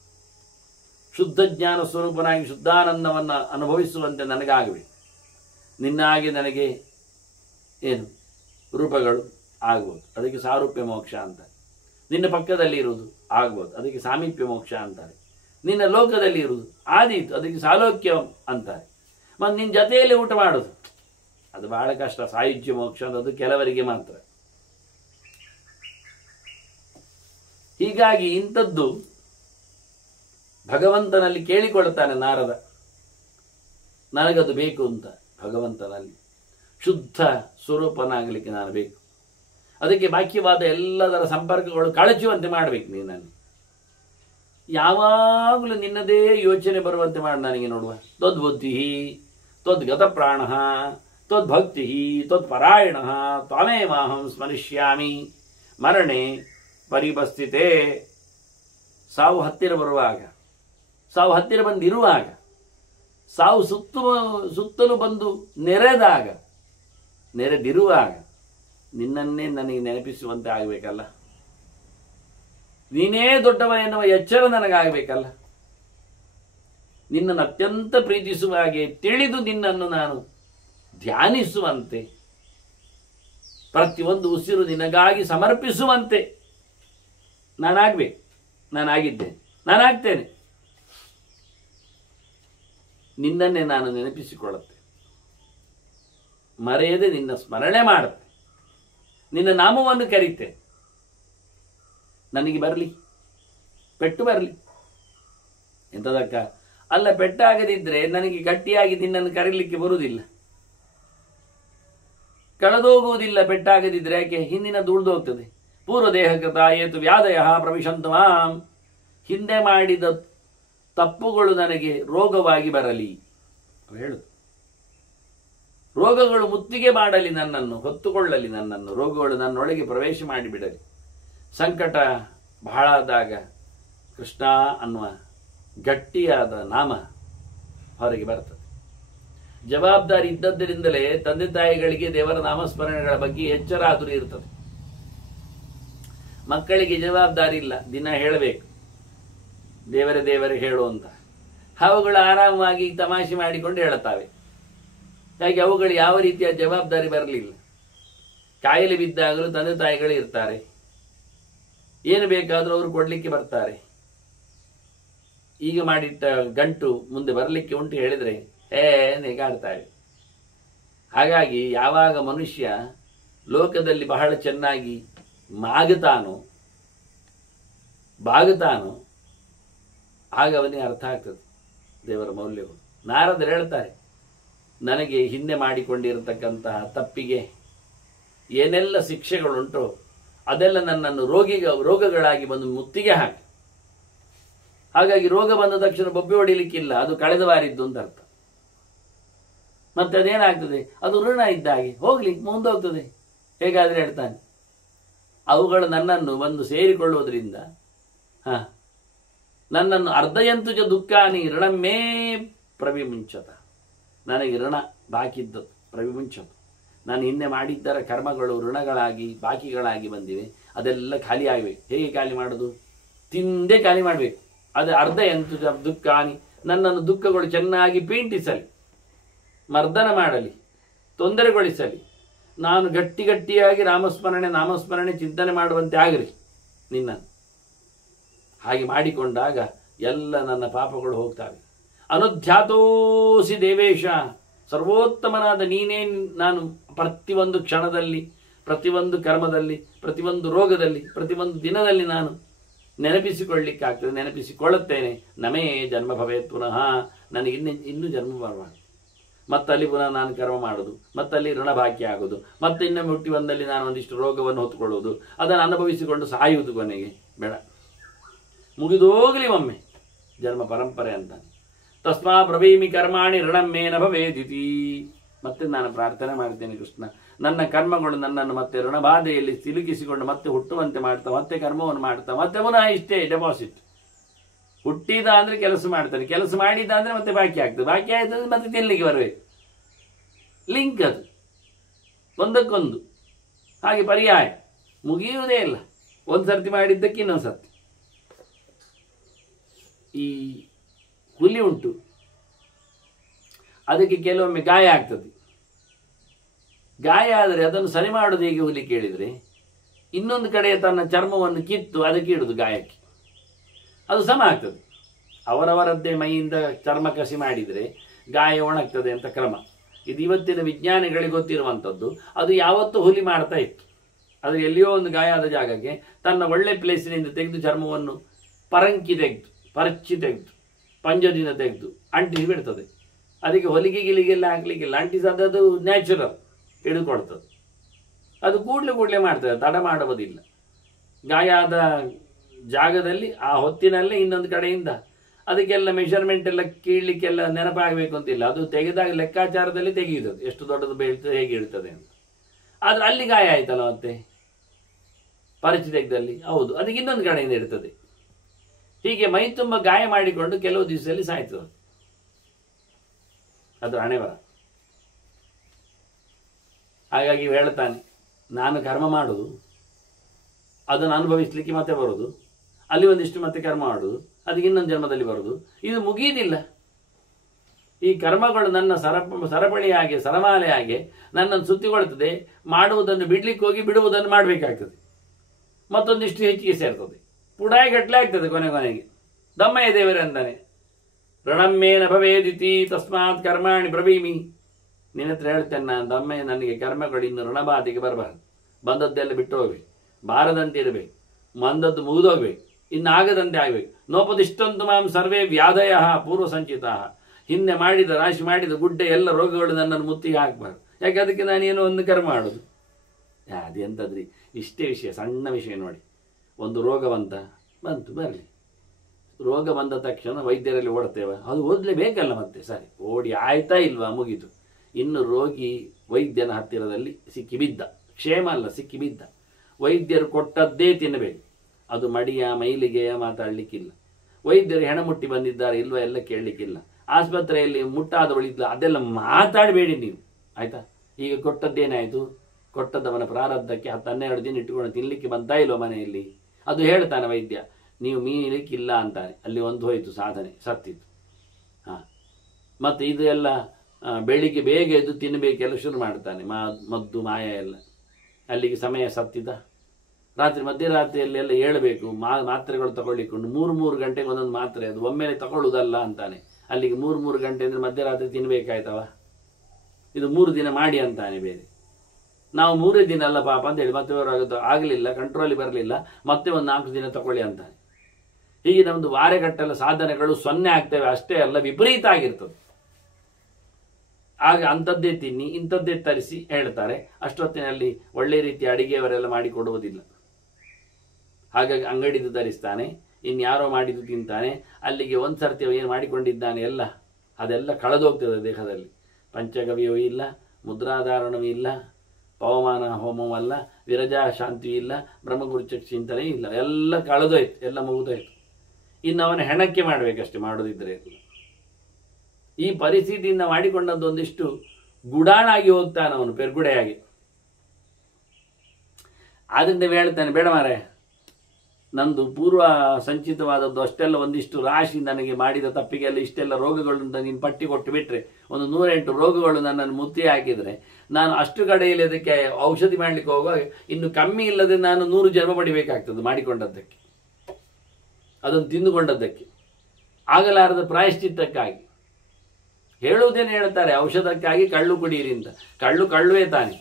ಶುದ್ಧ ಜ್ಞಾನ ಸ್ವರೂಪನಾಗಿ ಶುದ್ಧಾನಂದವನ್ನು ಅನುಭವಿಸುವಂತೆ ನನಗಾಗಬೇಕು. ನಿನ್ನಾಗಿ ನನಗೆ ಏನು ರೂಪಗಳು ಆಗ್ಬೋದು, ಅದಕ್ಕೆ ಸಾರೂಪ್ಯ ಮೋಕ್ಷ ಅಂತಾರೆ. ನಿನ್ನ ಪಕ್ಕದಲ್ಲಿ ಇರುವುದು ಆಗ್ಬೋದು, ಅದಕ್ಕೆ ಸಾಮೀಪ್ಯ ಮೋಕ್ಷ ಅಂತಾರೆ. ನಿನ್ನ ಲೋಕದಲ್ಲಿ ಇರುವುದು ಆದೀತು, ಅದಕ್ಕೆ ಸಾಲೋಕ್ಯ ಅಂತಾರೆ. ಮತ್ತು ನಿನ್ನ ಜೊತೆಯಲ್ಲಿ ಊಟ ಮಾಡೋದು ಅದು ಬಹಳ ಕಷ್ಟ. ಸಾಯುಜ್ಯ ಮೋಕ್ಷ ಅನ್ನೋದು ಕೆಲವರಿಗೆ ಮಾತ್ರ. ಹೀಗಾಗಿ ಇಂಥದ್ದು ಭಗವಂತನಲ್ಲಿ ಕೇಳಿಕೊಳ್ತಾನೆ ನಾರದ. ನನಗದು ಬೇಕು ಅಂತ. ಭಗವಂತನಲ್ಲಿ ಶುದ್ಧ ಸ್ವರೂಪನಾಗಲಿಕ್ಕೆ ನಾನು ಬೇಕು. ಅದಕ್ಕೆ ಬಾಕ್ಯವಾದ ಎಲ್ಲದರ ಸಂಪರ್ಕಗಳು ಕಳಚುವಂತೆ ಮಾಡಬೇಕು ನೀನಲ್ಲಿ. ಯಾವಾಗಲೂ ನಿನ್ನದೇ ಯೋಚನೆ ಬರುವಂತೆ ಮಾಡಿ ನನಗೆ ನೋಡುವ. ತ್ವದ್ಬುದ್ಧಿ ತ್ವದ್ಗತ ಪ್ರಾಣ ತ್ವದ್ಭಕ್ತಿ ತ್ವತ್ಪರಾಯಣ ತ್ವಮೇವಾಹಂ ಸ್ಮರಿಷ್ಯಾಮಿ ಮರಣೆ ಪರಿಬಸ್ಥಿತೆ. ಸಾವು ಹತ್ತಿರ ಬರುವಾಗ, ಸಾವು ಹತ್ತಿರ ಬಂದಿರುವಾಗ, ಸಾವು ಸುತ್ತಲೂ ಬಂದು ನೆರೆದಿರುವಾಗ ನಿನ್ನನ್ನೇ ನನಗೆ ನೆನಪಿಸುವಂತೆ ಆಗಬೇಕಲ್ಲ. ನೀನೇ ದೊಡ್ಡವ ಎನ್ನುವ ಎಚ್ಚರ ನನಗಾಗಬೇಕಲ್ಲ. ನಿನ್ನನ್ನು ಅತ್ಯಂತ ಪ್ರೀತಿಸುವ ಹಾಗೆ ತಿಳಿದು ನಿನ್ನನ್ನು ನಾನು ಧ್ಯಾನಿಸುವಂತೆ, ಪ್ರತಿಯೊಂದು ಉಸಿರು ನಿನಗಾಗಿ ಸಮರ್ಪಿಸುವಂತೆ ನಾನಾಗಬೇಕು. ನಾನಾಗಿದ್ದೇನೆ, ನಾನಾಗ್ತೇನೆ. ನಿನ್ನನ್ನೇ ನಾನು ನೆನಪಿಸಿಕೊಳ್ಳುತ್ತೆ, ಮರೆಯದೆ ನಿನ್ನ ಸ್ಮರಣೆ ಮಾಡುತ್ತೆ, ನಿನ್ನ ನಾಮವನ್ನು ಕರೀತೆ. ನನಗೆ ಬರಲಿ, ಪೆಟ್ಟು ಬರಲಿ. ಎಂಥದಕ್ಕ ಅಲ್ಲ, ಪೆಟ್ಟಾಗದಿದ್ರೆ ನನಗೆ ಗಟ್ಟಿಯಾಗಿ ನಿನ್ನನ್ನು ಕರೀಲಿಕ್ಕೆ ಬರುವುದಿಲ್ಲ, ಕಳೆದೋಗುವುದಿಲ್ಲ. ಪೆಟ್ಟಾಗದಿದ್ರೆ ಯಾಕೆ? ಹಿಂದಿನ ದುಳ್ದೋಗ್ತದೆ. ಪೂರ್ವ ದೇಹಕೃತ ಏತು ವ್ಯಾಧಯ ಪ್ರವಿಶಂತು ಮಾಂ. ಹಿಂದೆ ಮಾಡಿದ ತಪ್ಪುಗಳು ನನಗೆ ರೋಗವಾಗಿ ಬರಲಿ ಹೇಳುದು. ರೋಗಗಳು ಮುತ್ತಿಗೆ ಮಾಡಲಿ ನನ್ನನ್ನು, ಹೊತ್ತುಕೊಳ್ಳಲಿ ನನ್ನನ್ನು. ರೋಗಗಳು ನನ್ನೊಳಗೆ ಪ್ರವೇಶ ಮಾಡಿಬಿಡಲಿ. ಸಂಕಟ ಬಹಳ ಆದಾಗ ಕೃಷ್ಣ ಅನ್ನುವ ಗಟ್ಟಿಯಾದ ನಾಮ ಹೊರಗೆ ಬರ್ತದೆ. ಜವಾಬ್ದಾರಿ ಇದ್ದದ್ದರಿಂದಲೇ ತಂದೆ ತಾಯಿಗಳಿಗೆ ದೇವರ ನಾಮಸ್ಮರಣೆಗಳ ಬಗ್ಗೆ ಎಚ್ಚರ ಆದರೂ ಇರ್ತದೆ. ಮಕ್ಕಳಿಗೆ ಜವಾಬ್ದಾರಿ ಇಲ್ಲ, ದಿನ ಹೇಳಬೇಕು ದೇವರೇ ಹೇಳು ಅಂತ. ಅವುಗಳು ಆರಾಮವಾಗಿ ತಮಾಷೆ ಮಾಡಿಕೊಂಡು ಹೇಳುತ್ತವೆ. ಹಾಗೆ ಅವುಗಳು ಯಾವ ರೀತಿಯ ಜವಾಬ್ದಾರಿ ಬರಲಿಲ್ಲ. ಕಾಯಿಲೆ ಬಿದ್ದಾಗಲೂ ತಂದೆ ತಾಯಿಗಳು ಇರ್ತಾರೆ, ಏನು ಬೇಕಾದರೂ ಅವರು ಕೊಡ್ಲಿಕ್ಕೆ ಬರ್ತಾರೆ. ಈಗ ಮಾಡಿಟ್ಟ ಗಂಟು ಮುಂದೆ ಬರಲಿಕ್ಕೆ ಉಂಟು ಹೇಳಿದ್ರೆ ನೆಗಾಡ್ತಾರೆ. ಹಾಗಾಗಿ ಯಾವಾಗ ಮನುಷ್ಯ ಲೋಕದಲ್ಲಿ ಬಹಳ ಚೆನ್ನಾಗಿ ಬಾಗುತ್ತಾನೋ ಆಗ ಅವನಿಗೆ ಅರ್ಥ ಆಗ್ತದೆ ದೇವರ ಮೌಲ್ಯವು. ನಾರದರು ಹೇಳ್ತಾರೆ, ನನಗೆ ಹಿಂದೆ ಮಾಡಿಕೊಂಡಿರತಕ್ಕಂತಹ ತಪ್ಪಿಗೆ ಏನೆಲ್ಲ ಶಿಕ್ಷೆಗಳುಂಟೋ ಅದೆಲ್ಲ ನನ್ನನ್ನು ರೋಗಗಳಾಗಿ ಬಂದು ಮುತ್ತಿಗೆ ಹಾಕಿ. ಹಾಗಾಗಿ ರೋಗ ಬಂದ ತಕ್ಷಣ ಬೊಬ್ಬೆ ಹೊಡಿಲಿಕ್ಕಿಲ್ಲ, ಅದು ಕಳೆದ ವಾರಿದ್ದು ಅಂತ ಅರ್ಥ. ಮತ್ತೆ ಅದೇನಾಗ್ತದೆ? ಅದು ಋಣ ಇದ್ದ ಹಾಗೆ ಹೋಗ್ಲಿ, ಮುಂದೋಗ್ತದೆ. ಹೇಗಾದ್ರೆ ಹೇಳ್ತಾನೆ, ಅವುಗಳು ನನ್ನನ್ನು ಬಂದು ಸೇರಿಕೊಳ್ಳುವುದರಿಂದ ನನ್ನನ್ನು ಅರ್ಧಯಂತುಜ ದುಃಖಾನಿ ಋಣಮೇ ಪ್ರವಿಮುಂಚತ. ನನಗೆ ಋಣ ಬಾಕಿದ್ದದ್ದು ಪ್ರವಿಮುಂಚತ. ನಾನು ಹಿಂದೆ ಮಾಡಿದ್ದರ ಕರ್ಮಗಳು ಋಣಗಳಾಗಿ ಬಾಕಿಗಳಾಗಿ ಬಂದಿವೆ, ಅದೆಲ್ಲ ಖಾಲಿ ಆಗಬೇಕು. ಹೇಗೆ ಖಾಲಿ ಮಾಡೋದು? ತಿಂದೇ ಖಾಲಿ ಮಾಡಬೇಕು. ಅದು ಅರ್ಧಯಂತುಜ ದುಃಖಾನಿ, ನನ್ನನ್ನು ದುಃಖಗಳು ಚೆನ್ನಾಗಿ ಪೀಂಟಿಸಲಿ, ಮರ್ದನ ಮಾಡಲಿ, ತೊಂದರೆಗೊಳಿಸಲಿ. ನಾನು ಗಟ್ಟಿಯಾಗಿ ನಾಮಸ್ಮರಣೆ ಚಿಂತನೆ ಮಾಡುವಂತೆ ಆಗಲಿ ನಿನ್ನನ್ನು. ಹಾಗೆ ಮಾಡಿಕೊಂಡಾಗ ಎಲ್ಲ ನನ್ನ ಪಾಪಗಳು ಹೋಗ್ತವೆ. ಅನುಧ್ಯಾತೋಸಿ ದೇವೇಶ, ಸರ್ವೋತ್ತಮನಾದ ನೀನೇ ನಾನು ಪ್ರತಿಯೊಂದು ಕ್ಷಣದಲ್ಲಿ, ಪ್ರತಿಯೊಂದು ಕರ್ಮದಲ್ಲಿ, ಪ್ರತಿಯೊಂದು ರೋಗದಲ್ಲಿ, ಪ್ರತಿಯೊಂದು ದಿನದಲ್ಲಿ ನಾನು ನೆನಪಿಸಿಕೊಳ್ಳಿಕ್ಕಾಗ್ತದೆ, ನೆನಪಿಸಿಕೊಳ್ಳುತ್ತೇನೆ. ನಮೇ ಜನ್ಮ ಭವೇತ್ ಪುನಃ, ನನಗೆ ಇನ್ನೂ ಜನ್ಮ ಬರಬಾರ್ದು. ಮತ್ತಲ್ಲಿ ಪುನಃ ನಾನು ಕರ್ಮ ಮಾಡೋದು, ಮತ್ತಲ್ಲಿ ಋಣ ಬಾಕಿ ಆಗೋದು, ಮತ್ತೆ ಇನ್ನೊಮ್ಮೆ ಹುಟ್ಟಿ ಬಂದಲ್ಲಿ ನಾನು ಒಂದಿಷ್ಟು ರೋಗವನ್ನು ಹೊತ್ತುಕೊಳ್ಳೋದು, ಅದನ್ನು ಅನುಭವಿಸಿಕೊಂಡು ಸಾಯುವುದು ಕೊನೆಗೆ ಬೇಡ. ಮುಗಿದೋಗಲಿ ಒಮ್ಮೆ ಜನ್ಮ ಪರಂಪರೆ ಅಂತ. ತಸ್ಮಾ ಬ್ರವೀಮಿ ಕರ್ಮಾಣಿ ಋಣಮೇನ ಭವೇದಿತಿ. ಮತ್ತೆ ನಾನು ಪ್ರಾರ್ಥನೆ ಮಾಡ್ತೇನೆ, ಕೃಷ್ಣ ನನ್ನ ಕರ್ಮಗಳು ನನ್ನನ್ನು ಮತ್ತೆ ಋಣಬಾಧೆಯಲ್ಲಿ ಸಿಲುಕಿಸಿಕೊಂಡು ಮತ್ತೆ ಹುಟ್ಟುವಂತೆ ಮಾಡ್ತಾ, ಮತ್ತೆ ಕರ್ಮವನ್ನು ಮಾಡ್ತಾ, ಮತ್ತೆ ಪುನಃ ಇಷ್ಟೇ ಡೆಪಾಸಿಟ್. ಹುಟ್ಟಿದ ಅಂದ್ರೆ ಕೆಲಸ ಮಾಡ್ತಾನೆ, ಕೆಲಸ ಮಾಡಿದ ಅಂದ್ರೆ ಮತ್ತೆ ಬಾಕಿ ಆಗ್ತದೆ, ಬಾಕಿ ಆಯ್ತದೆ ಮತ್ತೆ ತಿನ್ಲಿಕ್ಕೆ ಬರಬೇಕು. ಲಿಂಕ್ ಅದು ಒಂದಕ್ಕೊಂದು, ಹಾಗೆ ಪರ್ಯಾಯ ಮುಗಿಯುವುದೇ ಇಲ್ಲ. ಒಂದು ಸರ್ತಿ ಮಾಡಿದ್ದಕ್ಕೆ ಇನ್ನೊಂದು ಸರ್ತಿ. ಈ ಹುಲಿ ಉಂಟು, ಅದಕ್ಕೆ ಕೆಲವೊಮ್ಮೆ ಗಾಯ ಆಗ್ತದೆ. ಗಾಯ ಆದರೆ ಅದನ್ನು ಸರಿ ಮಾಡೋದು ಹೇಗೆ ಹುಲಿ ಕೇಳಿದರೆ, ಇನ್ನೊಂದು ಕಡೆ ತನ್ನ ಚರ್ಮವನ್ನು ಕಿತ್ತು ಅದಕ್ಕೆ ಇಡುದು ಗಾಯಕ್ಕೆ, ಅದು ಸಮ ಆಗ್ತದೆ. ಅವರವರದ್ದೇ ಮೈಯಿಂದ ಚರ್ಮ ಕಸಿ ಮಾಡಿದರೆ ಗಾಯ ಒಣಗ್ತದೆ ಅಂತ ಕ್ರಮ. ಇದು ಇವತ್ತಿನ ವಿಜ್ಞಾನಿಗಳಿಗೆ ಗೊತ್ತಿರುವಂಥದ್ದು. ಅದು ಯಾವತ್ತೂ ಹುಲಿ ಮಾಡ್ತಾ ಇತ್ತು. ಅದು ಎಲ್ಲಿಯೋ ಒಂದು ಗಾಯ ಆದ ಜಾಗಕ್ಕೆ ತನ್ನ ಒಳ್ಳೆ ಪ್ಲೇಸಿನಿಂದ ತೆಗೆದು ಚರ್ಮವನ್ನು ಪರಚಿ ತೆಗೆದು ಪಂಜದಿಂದ ತೆಗೆದು ಅಂಟಿಸಿ ಬಿಡ್ತದೆ. ಅದಕ್ಕೆ ಹೊಲಿಗೆ ಗಿಲಿಗೆಲ್ಲ ಹಾಕ್ಲಿಕ್ಕಿಲ್ಲ, ಅಂಟಿಸೋದು ನ್ಯಾಚುರಲ್ ಹಿಡಿದುಕೊಳ್ತದೆ. ಅದು ಕೂಡಲೇ ಮಾಡ್ತದೆ, ತಡ ಮಾಡುವುದಿಲ್ಲ. ಗಾಯ ಆದ ಜಾಗದಲ್ಲಿ ಆ ಹೊತ್ತಿನಲ್ಲೇ ಇನ್ನೊಂದು ಕಡೆಯಿಂದ ಅದಕ್ಕೆಲ್ಲ ಮೆಷರ್ಮೆಂಟ್ ಎಲ್ಲ ಕೀಳಲಿಕ್ಕೆಲ್ಲ ನೆನಪಾಗಬೇಕು ಅಂತಿಲ್ಲ. ಅದು ತೆಗೆದಾಗ ಲೆಕ್ಕಾಚಾರದಲ್ಲಿ ತೆಗೆಯುವುದು ಎಷ್ಟು ದೊಡ್ಡದು ಬೀಳ್ತದೆ ಹೇಗೆ ಇರ್ತದೆ ಅಂತ. ಆದ್ರೆ ಅಲ್ಲಿ ಗಾಯ ಆಯ್ತಲ್ಲ ಮತ್ತೆ ಪರಿಚಯ ತೆಗೆದಲ್ಲಿ, ಹೌದು ಅದಕ್ಕೆ ಇನ್ನೊಂದು ಕಡೆಯಿಂದ ಇರ್ತದೆ. ಹೀಗೆ ಮೈ ತುಂಬ ಗಾಯ ಮಾಡಿಕೊಂಡು ಕೆಲವು ದಿವಸದಲ್ಲಿ ಸಾಯ್ತದೆ. ಅದು ಹಣೆ ಬರ. ಹಾಗಾಗಿ ಹೇಳ್ತಾನೆ, ನಾನು ಕರ್ಮ ಮಾಡುದು, ಅದನ್ನು ಅನುಭವಿಸ್ಲಿಕ್ಕೆ ಮತ್ತೆ ಬರೋದು, ಅಲ್ಲಿ ಒಂದಿಷ್ಟು ಮತ್ತೆ ಕರ್ಮ ಮಾಡುದು, ಅದಕ್ಕೆ ಇನ್ನೊಂದು ಜನ್ಮದಲ್ಲಿ ಬರೋದು, ಇದು ಮುಗಿಯುವುದಿಲ್ಲ. ಈ ಕರ್ಮಗಳು ನನ್ನ ಸರಪಳಿ ಹಾಗೆ ಸರಮಾಲೆ ಹಾಗೆ ನನ್ನನ್ನು ಸುತ್ತಿಕೊಳ್ತದೆ. ಮಾಡುವುದನ್ನು ಬಿಡ್ಲಿಕ್ಕೆ ಹೋಗಿ ಬಿಡುವುದನ್ನು ಮಾಡಬೇಕಾಗ್ತದೆ, ಮತ್ತೊಂದಿಷ್ಟು ಹೆಚ್ಚಿಗೆ ಸೇರ್ತದೆ, ಪುಡಾಯಿ ಗಟ್ಟಲೆ ಆಗ್ತದೆ. ಕೊನೆಗೆ ದಮ್ಮಯ್ಯ ದೇವರೇ ಅಂತಾನೆ, ಋಣಮ್ಮೇನ ಭವೇದಿತಿ ತಸ್ಮಾತ್ ಕರ್ಮಾಣಿ ಬ್ರವೀಮಿ. ನಿನ್ನ ಹತ್ರ ಹೇಳ್ತೇನೆ ನಾನು, ದಮ್ಮಯ್ಯ ನನಗೆ ಕರ್ಮಗಳು ಇನ್ನು ಋಣಬಾಧೆಗೆ ಬರಬಾರದು. ಬಂದದ್ದೆಲ್ಲ ಬಿಟ್ಟು ಹೋಗ್ಬೇಕು, ಬಾರದಂತೆ ಇರಬೇಕು, ಮಂದದ್ದು ಮುಗಿದೋಗ್ಬೇಕು, ಇನ್ನು ಆಗದಂತೆ ಆಗ್ಬೇಕು. ನೋಪದಿಷ್ಟೊಂದು ಮಾಂ ಸರ್ವೇ ವ್ಯಾಧಯ ಪೂರ್ವ ಸಂಚಿತ. ಹಿಂದೆ ಮಾಡಿದ ರಾಶಿ ಮಾಡಿದ ಗುಡ್ಡೆ ಎಲ್ಲ ರೋಗಗಳು ನನ್ನನ್ನು ಮುತ್ತಿಗೆ ಹಾಕಬಾರ್ದು. ಯಾಕೆ ಅದಕ್ಕೆ ನಾನೇನೋ ಒಂದು ಕರ್ಮ ಮಾಡೋದು. ಅದೆಂತದ್ರಿ, ಇಷ್ಟೇ ವಿಷಯ, ಸಣ್ಣ ವಿಷಯ ನೋಡಿ. ಒಂದು ರೋಗ ಬಂತು ಬರಲಿ, ರೋಗ ಬಂದ ತಕ್ಷಣ ವೈದ್ಯರಲ್ಲಿ ಓಡ್ತೇವೆ, ಅದು ಓದಲೇಬೇಕಲ್ಲ ಮತ್ತೆ. ಸರಿ, ಓಡಿ ಆಯ್ತಾ ಇಲ್ವಾ, ಮುಗೀತು. ಇನ್ನು ರೋಗಿ ವೈದ್ಯನ ಹತ್ತಿರದಲ್ಲಿ ಸಿಕ್ಕಿಬಿದ್ದ, ಕ್ಷೇಮ ಅಲ್ಲ ಸಿಕ್ಕಿಬಿದ್ದ, ವೈದ್ಯರು ಕೊಟ್ಟದ್ದೇ ತಿನ್ನಬೇಕು. ಅದು ಮಡಿಯ ಮೈಲಿಗೆಯ ಮಾತಾಡಲಿಕ್ಕಿಲ್ಲ. ವೈದ್ಯರು ಹೆಣ ಮುಟ್ಟಿ ಬಂದಿದ್ದಾರೆ ಇಲ್ವಾ ಎಲ್ಲ ಕೇಳಲಿಕ್ಕಿಲ್ಲ. ಆಸ್ಪತ್ರೆಯಲ್ಲಿ ಮುಟ್ಟಾದವಳಿದ್ಲ ಅದೆಲ್ಲ ಮಾತಾಡಬೇಡಿ ನೀವು, ಆಯ್ತಾ. ಈಗ ಕೊಟ್ಟದ್ದೇನಾಯಿತು, ಕೊಟ್ಟದ್ದವನ ಪ್ರಾರಬ್ಧಕ್ಕೆ 10-12 ದಿನ ಇಟ್ಟುಕೊಂಡು ತಿನ್ಲಿಕ್ಕೆ ಬಂತಾ ಇಲ್ವ ಮನೆಯಲ್ಲಿ, ಅದು ಹೇಳ್ತಾನೆ ವೈದ್ಯ, ನೀವು ಮೀನಿಲಿಕ್ಕಿಲ್ಲ ಅಂತಾನೆ. ಅಲ್ಲಿ ಒಂದು ಹೋಯಿತು ಸಾಧನೆ, ಸತ್ತಿತ್ತು. ಮತ್ತು ಇದು ಎಲ್ಲ ಬೆಳಿಗ್ಗೆ ಬೇಗ ಎದ್ದು ತಿನ್ನಬೇಕೆಲ್ಲ ಶುರು ಮಾಡ್ತಾನೆ, ಮದ್ದು ಮಾಯ ಎಲ್ಲ. ಅಲ್ಲಿಗೆ ಸಮಯ ಸತ್ತಿದ. ಮಧ್ಯರಾತ್ರಿಯಲ್ಲಿ ಎಲ್ಲ ಹೇಳಬೇಕು, ಮಾತ್ರೆಗಳು ತಗೊಳ್ಳಿಕೊಂಡು 3 ಗಂಟೆಗೆ ಒಂದೊಂದು ಮಾತ್ರೆ, ಅದು ಒಮ್ಮೆಲೆ ತಗೊಳ್ಳುವುದಲ್ಲ ಅಂತಾನೆ. ಅಲ್ಲಿಗೆ 3 ಗಂಟೆ ಅಂದರೆ ಮಧ್ಯರಾತ್ರಿ ತಿನ್ನಬೇಕಾಯ್ತವ, ಇದು 3 ದಿನ ಮಾಡಿ ಅಂತಾನೆ. ಬೇರೆ ನಾವು 3 ದಿನ ಅಲ್ಲ ಪಾಪ ಅಂತ ಹೇಳಿ ಮತ್ತೆ ಆಗಲಿಲ್ಲ, ಕಂಟ್ರೋಲಿಗೆ ಬರಲಿಲ್ಲ, ಮತ್ತೆ ಒಂದು 4 ದಿನ ತಗೊಳ್ಳಿ ಅಂತಾನೆ. ಹೀಗೆ ನಮ್ಮದು ವಾರಗಟ್ಟಲ ಸಾಧನೆಗಳು 0 ಆಗ್ತವೆ, ಅಷ್ಟೇ ಅಲ್ಲ ವಿಪರೀತ ಆಗಿರ್ತದೆ. ಆಗ ಅಂಥದ್ದೇ ತಿನ್ನಿ ಇಂಥದ್ದೇ ತರಿಸಿ ಹೇಳ್ತಾರೆ. ಅಷ್ಟೊತ್ತಿನಲ್ಲಿ ಒಳ್ಳೆ ರೀತಿಯ ಅಡಿಗೆಯವರೆಲ್ಲ ಮಾಡಿಕೊಡುವುದಿಲ್ಲ. ಹಾಗಾಗಿ ಅಂಗಡಿದು ಧರಿಸ್ತಾನೆ, ಇನ್ಯಾರೋ ಮಾಡಿದ್ದು ತಿಂತಾನೆ. ಅಲ್ಲಿಗೆ ಒಂದು ಸರ್ತಿ ಏನು ಮಾಡಿಕೊಂಡಿದ್ದಾನೆ ಎಲ್ಲ ಅದೆಲ್ಲ ಕಳೆದೋಗ್ತದೆ ದೇಹದಲ್ಲಿ. ಪಂಚಗವ್ಯವೂ ಇಲ್ಲ, ಮುದ್ರಾಧಾರಣವೂ ಇಲ್ಲ, ಪವಮಾನ ಹೋಮವಲ್ಲ, ವಿರಜಾ ಶಾಂತಿಯೂ ಇಲ್ಲ, ಬ್ರಹ್ಮಗುರುಚ ಚಿಂತನೆ ಇಲ್ಲ, ಎಲ್ಲ ಕಳೆದೋಯ್ತು, ಎಲ್ಲ ಮುಗಿದೋಯ್ತು. ಇನ್ನು ಅವನ ಹೆಣಕ್ಕೆ ಮಾಡಬೇಕಷ್ಟೆ, ಮಾಡೋದಿದ್ರೆ. ಈ ಪರಿಸ್ಥಿತಿಯಿಂದ ಮಾಡಿಕೊಂಡದ್ದು ಒಂದಿಷ್ಟು ಗುಡಾಣಾಗಿ ಹೋಗ್ತಾನೆ ಅವನು, ಪೆರ್ಗುಡೆಯಾಗಿ. ಆದ್ರಿಂದ ಹೇಳ್ತಾನೆ, ಬೇಡ ಮಾರೆ, ನಂದು ಪೂರ್ವ ಸಂಚಿತವಾದದ್ದು ಅಷ್ಟೆಲ್ಲ ಒಂದಿಷ್ಟು ರಾಶಿ ನನಗೆ ಮಾಡಿದ ತಪ್ಪಿಗೆಲ್ಲ ಇಷ್ಟೆಲ್ಲ ರೋಗಗಳು ಅಂತ ನೀನು ಪಟ್ಟಿ ಕೊಟ್ಟು ಬಿಟ್ರೆ, ಒಂದು 108 ರೋಗಗಳು ನನ್ನನ್ನು ಮುತ್ತಿ ಹಾಕಿದರೆ ನಾನು ಅಷ್ಟು ಕಡೆಯಲ್ಲಿ ಅದಕ್ಕೆ ಔಷಧಿ ಮಾಡಲಿಕ್ಕೆ ಹೋಗುವಾಗ ಇನ್ನು ಕಮ್ಮಿ ಇಲ್ಲದೆ ನಾನು 100 ಜನ್ಮ ಪಡಿಬೇಕಾಗ್ತದೆ ಮಾಡಿಕೊಂಡದ್ದಕ್ಕೆ, ಅದನ್ನು ತಿಂದುಕೊಂಡದ್ದಕ್ಕೆ. ಆಗಲಾರದ ಪ್ರಾಯಶ್ಚಿತ್ತಕ್ಕಾಗಿ ಹೇಳುವುದೇನು ಹೇಳ್ತಾರೆ, ಔಷಧಕ್ಕಾಗಿ ಕಳ್ಳು ಕುಡಿಯಿರಿ ಅಂತ. ಕಳ್ಳುವೇ ತಾನೆ,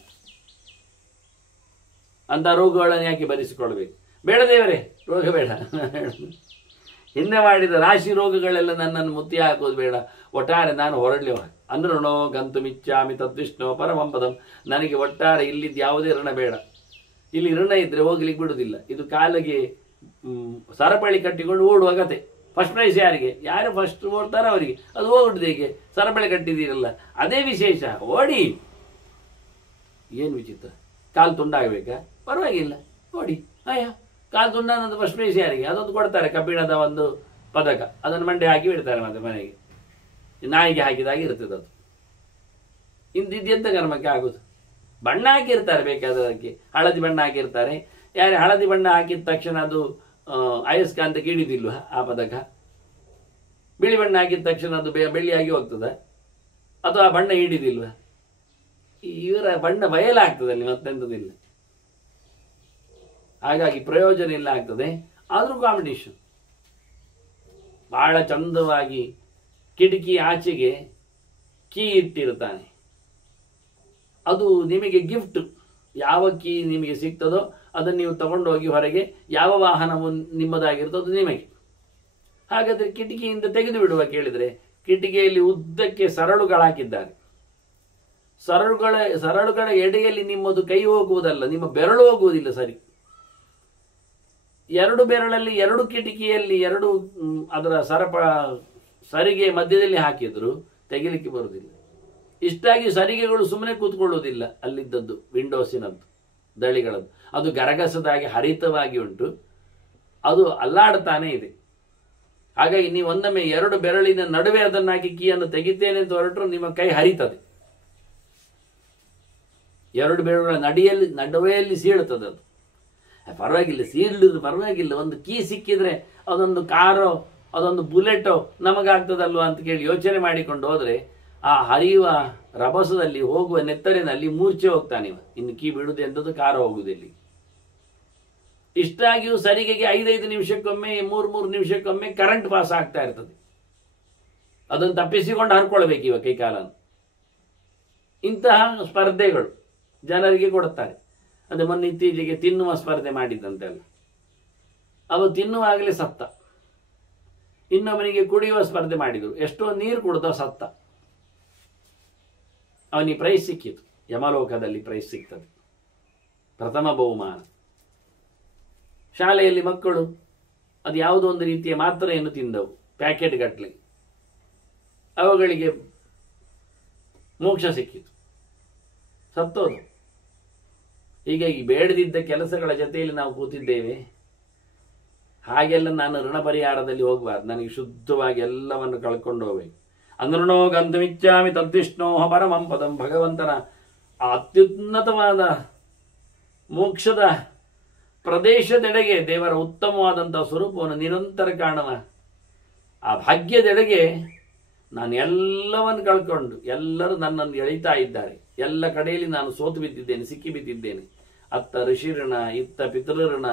ಅಂತ ರೋಗಗಳನ್ನು ಯಾಕೆ ಭರಿಸಿಕೊಳ್ಬೇಕು? ಬೇಡ ದೇವರೇ, ರೋಗ ಬೇಡ. ಹಿಂದೆ ಮಾಡಿದ ರಾಶಿ ರೋಗಗಳೆಲ್ಲ ನನ್ನನ್ನು ಮುತ್ತಿ ಹಾಕೋದು ಬೇಡ. ಒಟ್ಟಾರೆ ನಾನು ಹೊರಡ್ಲಿ ಅಂದ್ರಣೋ ಗಂತು ಮಿಚ್ಚಾಮಿ ತದ್ವಿಷ್ಣು ಪರಮಂಪದಂ. ನನಗೆ ಒಟ್ಟಾರೆ ಇಲ್ಲಿದ್ದು ಯಾವುದೇ ಋಣ ಬೇಡ. ಇಲ್ಲಿ ಋಣ ಇದ್ರೆ ಹೋಗ್ಲಿಕ್ಕೆ ಬಿಡುವುದಿಲ್ಲ. ಇದು ಕಾಲಿಗೆ ಸರಪಳಿ ಕಟ್ಟಿಕೊಂಡು ಓಡುವ ಕತೆ. ಫಸ್ಟ್ ಪ್ರೈಸ್ ಯಾರು ಫಸ್ಟ್ ಓಡ್ತಾರೋ ಅವರಿಗೆ, ಅದು ಹೋಗ್ಬಿಡುದು. ಹೇಗೆ ಸರಪಳಿ ಕಟ್ಟಿದ್ದೀರಲ್ಲ, ಅದೇ ವಿಶೇಷ, ಓಡಿ. ಏನು ವಿಚಿತ್ರ, ಕಾಲು ತುಂಡಾಗಬೇಕಾ? ಪರವಾಗಿಲ್ಲ, ಓಡಿ. ಕಾಲು ತುಂಡ ಅನ್ನೋದು ಫಸ್ಟ್ ಪ್ರೈಸ್ ಯಾರಿಗೆ? ಅದೊಂದು ಕೊಡ್ತಾರೆ, ಕಬ್ಬಿಣದ ಒಂದು ಪದಕ, ಅದನ್ನು ಮಂಡೆ ಹಾಕಿ ಬಿಡ್ತಾರೆ ಮತ್ತೆ ಮನೆಗೆ, ನಾಯಿಗೆ ಹಾಕಿದಾಗಿ ಇರ್ತದೆ ಅದು. ಇಂದಿದ್ದೆಂತ ಕರ್ಮಕ್ಕೆ ಆಗೋದು? ಬಣ್ಣ ಹಾಕಿರ್ತಾರೆ ಬೇಕಾದದಕ್ಕೆ, ಹಳದಿ ಬಣ್ಣ ಹಾಕಿರ್ತಾರೆ. ಯಾರೇ ಹಳದಿ ಬಣ್ಣ ಹಾಕಿದ ತಕ್ಷಣ ಅದು ಅಯಸ್ಕಾಂತಕ್ಕೆ ಹಿಡಿದಿಲ್ವ ಆ ಪದಕ? ಬಿಳಿ ಬಣ್ಣ ಹಾಕಿದ ತಕ್ಷಣ ಅದು ಬೆಳ್ಳಿಯಾಗಿ ಹೋಗ್ತದ? ಅಥವಾ ಆ ಬಣ್ಣ ಹಿಡಿದಿಲ್ವ? ಇವರ ಬಣ್ಣ ಬಯಲಾಗ್ತದೆ ಅಲ್ಲಿ, ಮತ್ತೆಂತದಿಲ್ಲ. ಹಾಗಾಗಿ ಪ್ರಯೋಜನ ಇಲ್ಲ ಆಗ್ತದೆ. ಆದರೂ ಕಾಂಪಿಟೇಷನ್ ಬಹಳ ಚಂದವಾಗಿ ಕಿಟಕಿ ಆಚೆಗೆ ಕೀ ಇಟ್ಟಿರ್ತಾನೆ. ಅದು ನಿಮಗೆ ಗಿಫ್ಟ್. ಯಾವ ಕೀ ನಿಮಗೆ ಸಿಗ್ತದೋ ಅದನ್ನು ನೀವು ತಗೊಂಡೋಗಿ ಹೊರಗೆ, ಯಾವ ವಾಹನವು ನಿಮ್ಮದಾಗಿರ್ತದೋ ಅದು ನಿಮಗೆ. ಹಾಗಾದರೆ ಕಿಟಕಿಯಿಂದ ತೆಗೆದು ಬಿಡುವ ಕೇಳಿದರೆ, ಕಿಟಕಿಯಲ್ಲಿ ಉದ್ದಕ್ಕೆ ಸರಳುಗಳಾಕಿದ್ದಾರೆ. ಸರಳುಗಳ ಎಡೆಯಲ್ಲಿ ನಿಮ್ಮದು ಕೈ ಹೋಗುವುದಲ್ಲ, ನಿಮ್ಮ ಬೆರಳು ಹೋಗುವುದಿಲ್ಲ. ಸರಿ, ಎರಡು ಬೆರಳಲ್ಲಿ ಎರಡು ಕಿಟಕಿಯಲ್ಲಿ ಎರಡು ಅದರ ಸರಿಗೆ ಮಧ್ಯದಲ್ಲಿ ಹಾಕಿದ್ರು ತೆಗಿಲಿಕ್ಕೆ ಬರುವುದಿಲ್ಲ. ಇಷ್ಟಾಗಿ ಸರಿಗೆಗಳು ಸುಮ್ಮನೆ ಕೂತ್ಕೊಳ್ಳುವುದಿಲ್ಲ. ಅಲ್ಲಿದ್ದದ್ದು ವಿಂಡೋಸಿನದ್ದು ದಳಿಗಳದ್ದು ಅದು ಗರಗಸದಾಗಿ ಹರಿತವಾಗಿ ಉಂಟು, ಅದು ಅಲ್ಲಾಡ್ತಾನೆ ಇದೆ. ಹಾಗಾಗಿ ನೀವು ಒಂದೊಮ್ಮೆ ಎರಡು ಬೆರಳಿನ ನಡುವೆ ಅದನ್ನಾಗಿ ಕೀಯನ್ನು ತೆಗಿತೇನೆ ಅಂತ ಹೊರಟರು ನಿಮ್ಮ ಕೈ ಹರಿತದೆ. ಎರಡು ಬೆರಳುಗಳ ನಡುವೆಯಲ್ಲಿ ಸೀಳುತ್ತದೆ. ಅದು ಪರವಾಗಿಲ್ಲ, ಸೀಳಿದ್ರು ಪರವಾಗಿಲ್ಲ, ಒಂದು ಕೀ ಸಿಕ್ಕಿದ್ರೆ ಅದೊಂದು ಕಾರೋ ಅದೊಂದು ಬುಲೆಟೋ ನಮಗಾಗ್ತದಲ್ವಾ ಅಂತ ಕೇಳಿ ಯೋಚನೆ ಮಾಡಿಕೊಂಡು ಹೋದ್ರೆ ಆ ಹರಿಯುವ ರಭಸದಲ್ಲಿ ಹೋಗುವ ನೆತ್ತರಿನಲ್ಲಿ ಮೂರ್ಛೆ ಹೋಗ್ತಾನೆ. ಇನ್ನು ಕೀ ಬಿಡುದು ಎಂಥದ್ದು, ಕಾರ ಹೋಗುವುದಿಲ್ಲ. ಇಷ್ಟಾಗಿಯೂ ಸರಿಗೆಗೆ 5-5 ನಿಮಿಷಕ್ಕೊಮ್ಮೆ 3-3 ನಿಮಿಷಕ್ಕೊಮ್ಮೆ ಕರೆಂಟ್ ಪಾಸ್ ಆಗ್ತಾ ಇರ್ತದೆ. ಅದನ್ನು ತಪ್ಪಿಸಿಕೊಂಡು ಹರ್ಕೊಳ್ಬೇಕು ಇವ ಕೈಕಾಲನ್ನು. ಇಂತಹ ಸ್ಪರ್ಧೆಗಳು ಜನರಿಗೆ ಕೊಡುತ್ತಾರೆ. ಅದು ಮೊನ್ನೆ ಇತ್ತೀಚೆಗೆ ತಿನ್ನುವ ಸ್ಪರ್ಧೆ ಮಾಡಿದ್ದಂತೆಲ್ಲ, ಅವ ತಿನ್ನುವಾಗಲೇ ಸತ್ತ. ಇನ್ನೊಬ್ಬನಿಗೆ ಕುಡಿಯುವ ಸ್ಪರ್ಧೆ ಮಾಡಿದರು, ಎಷ್ಟೋ ನೀರು ಕುಡ್ದ ಸತ್ತ. ಅವನಿಗೆ ಪ್ರೈಸ್ ಸಿಕ್ಕಿತು, ಯಮಲೋಕದಲ್ಲಿ ಪ್ರೈಸ್ ಸಿಗ್ತದೆ, ಪ್ರಥಮ ಬಹುಮಾನ. ಶಾಲೆಯಲ್ಲಿ ಮಕ್ಕಳು ಅದು ಯಾವುದೋ ಒಂದು ರೀತಿಯ ಮಾತ್ರೆಯನ್ನು ತಿಂದವು, ಪ್ಯಾಕೆಟ್ ಗಟ್ಟಲೆ, ಅವುಗಳಿಗೆ ಮೋಕ್ಷ ಸಿಕ್ಕಿತು, ಸತ್ತೋದು. ಹೀಗಾಗಿ ಬೇಡದಿದ್ದ ಕೆಲಸಗಳ ಜೊತೆಯಲ್ಲಿ ನಾವು ಕೂತಿದ್ದೇವೆ. ಹಾಗೆಲ್ಲ ನಾನು ಋಣ ಪರಿಹಾರದಲ್ಲಿ ಹೋಗಬಾರ್ದು. ನನಗೆ ಶುದ್ಧವಾಗಿ ಎಲ್ಲವನ್ನು ಕಳ್ಕೊಂಡು ಹೋಗ್ಬೇಕು. ಅಂದ್ರಣೋ ಗಂಧಮಿಚ್ಚಾಮಿ ತದ್ವಿಷ್ಣೋಹ ಪರಮಂ ಪದಂ. ಭಗವಂತನ ಆ ಅತ್ಯುನ್ನತವಾದ ಮೋಕ್ಷದ ಪ್ರದೇಶದೆಡೆಗೆ, ದೇವರ ಉತ್ತಮವಾದಂತಹ ಸ್ವರೂಪವನ್ನು ನಿರಂತರ ಕಾಣುವ ಆ ಭಾಗ್ಯದೆಡೆಗೆ ನಾನು ಎಲ್ಲವನ್ನು ಕಳ್ಕೊಂಡು, ಎಲ್ಲರೂ ನನ್ನನ್ನು ಎಳಿತಾ ಇದ್ದಾರೆ, ಎಲ್ಲ ಕಡೆಯಲ್ಲಿ ನಾನು ಸೋತು ಬಿದ್ದಿದ್ದೇನೆ, ಸಿಕ್ಕಿ ಬಿದ್ದಿದ್ದೇನೆ. ಅತ್ತ ಋಷಿ ಋಣ, ಇತ್ತ ಪಿತೃಋಣ,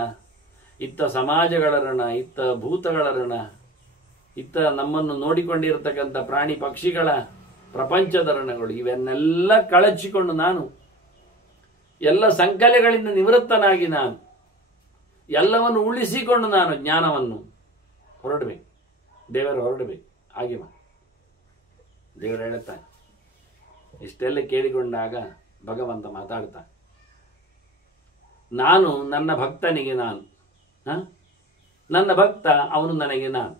ಇತ್ತ ಸಮಾಜಗಳ ಋಣ, ಇತ್ತ ಭೂತಗಳ ಋಣ, ಇತ್ತ ನಮ್ಮನ್ನು ನೋಡಿಕೊಂಡಿರತಕ್ಕಂಥ ಪ್ರಾಣಿ ಪಕ್ಷಿಗಳ ಪ್ರಪಂಚದ ಋಣಗಳು, ಇವನ್ನೆಲ್ಲ ಕಳಚಿಕೊಂಡು ನಾನು ಎಲ್ಲ ಸಂಕಲೆಗಳಿಂದ ನಿವೃತ್ತನಾಗಿ ನಾನು ಎಲ್ಲವನ್ನು ಉಳಿಸಿಕೊಂಡು ನಾನು ಜ್ಞಾನವನ್ನು ಹೊರಡಬೇಕು, ದೇವರು ಹೊರಡಬೇಕು. ಹಾಗೆ ದೇವರು ಹೇಳುತ್ತಾನೆ. ಇಷ್ಟೆಲ್ಲ ಕೇಳಿಕೊಂಡಾಗ ಭಗವಂತ ಮಾತಾಡ್ತಾನೆ, ನಾನು ನನ್ನ ಭಕ್ತನಿಗೆ ನಾನು, ನನ್ನ ಭಕ್ತ ಅವನು ನನಗೆ ನಾನು,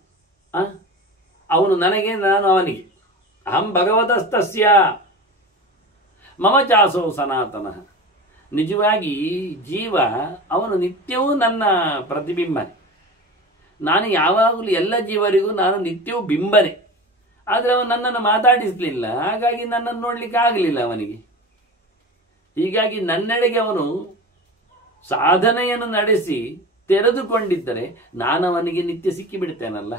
ಅವನು ನನಗೆ ನಾನು ಅವನಿಗೆ. ಅಹಂ ಭಗವತಸ್ತಸ್ಯ ಮಮ ಚಾಸೋ ಸನಾತನಃ. ನಿಜವಾಗಿ ಜೀವ ಅವನು ನಿತ್ಯವೂ ನನ್ನ ಪ್ರತಿಬಿಂಬನೆ. ನಾನು ಯಾವಾಗಲೂ ಎಲ್ಲ ಜೀವರಿಗೂ ನಾನು ನಿತ್ಯವೂ ಬಿಂಬನೆ. ಆದರೆ ಅವನು ನನ್ನನ್ನು ಮಾತಾಡಿಸಲಿಲ್ಲ, ಹಾಗಾಗಿ ನನ್ನನ್ನು ನೋಡ್ಲಿಕ್ಕೆ ಆಗಲಿಲ್ಲ ಅವನಿಗೆ. ಹೀಗಾಗಿ ನನ್ನೆಡೆಗೆ ಅವನು ಸಾಧನೆಯನ್ನು ನಡೆಸಿ ತೆರೆದುಕೊಂಡಿದ್ದರೆ ನಾನು ಅವನಿಗೆ ನಿತ್ಯ ಸಿಕ್ಕಿಬಿಡ್ತೇನಲ್ಲ.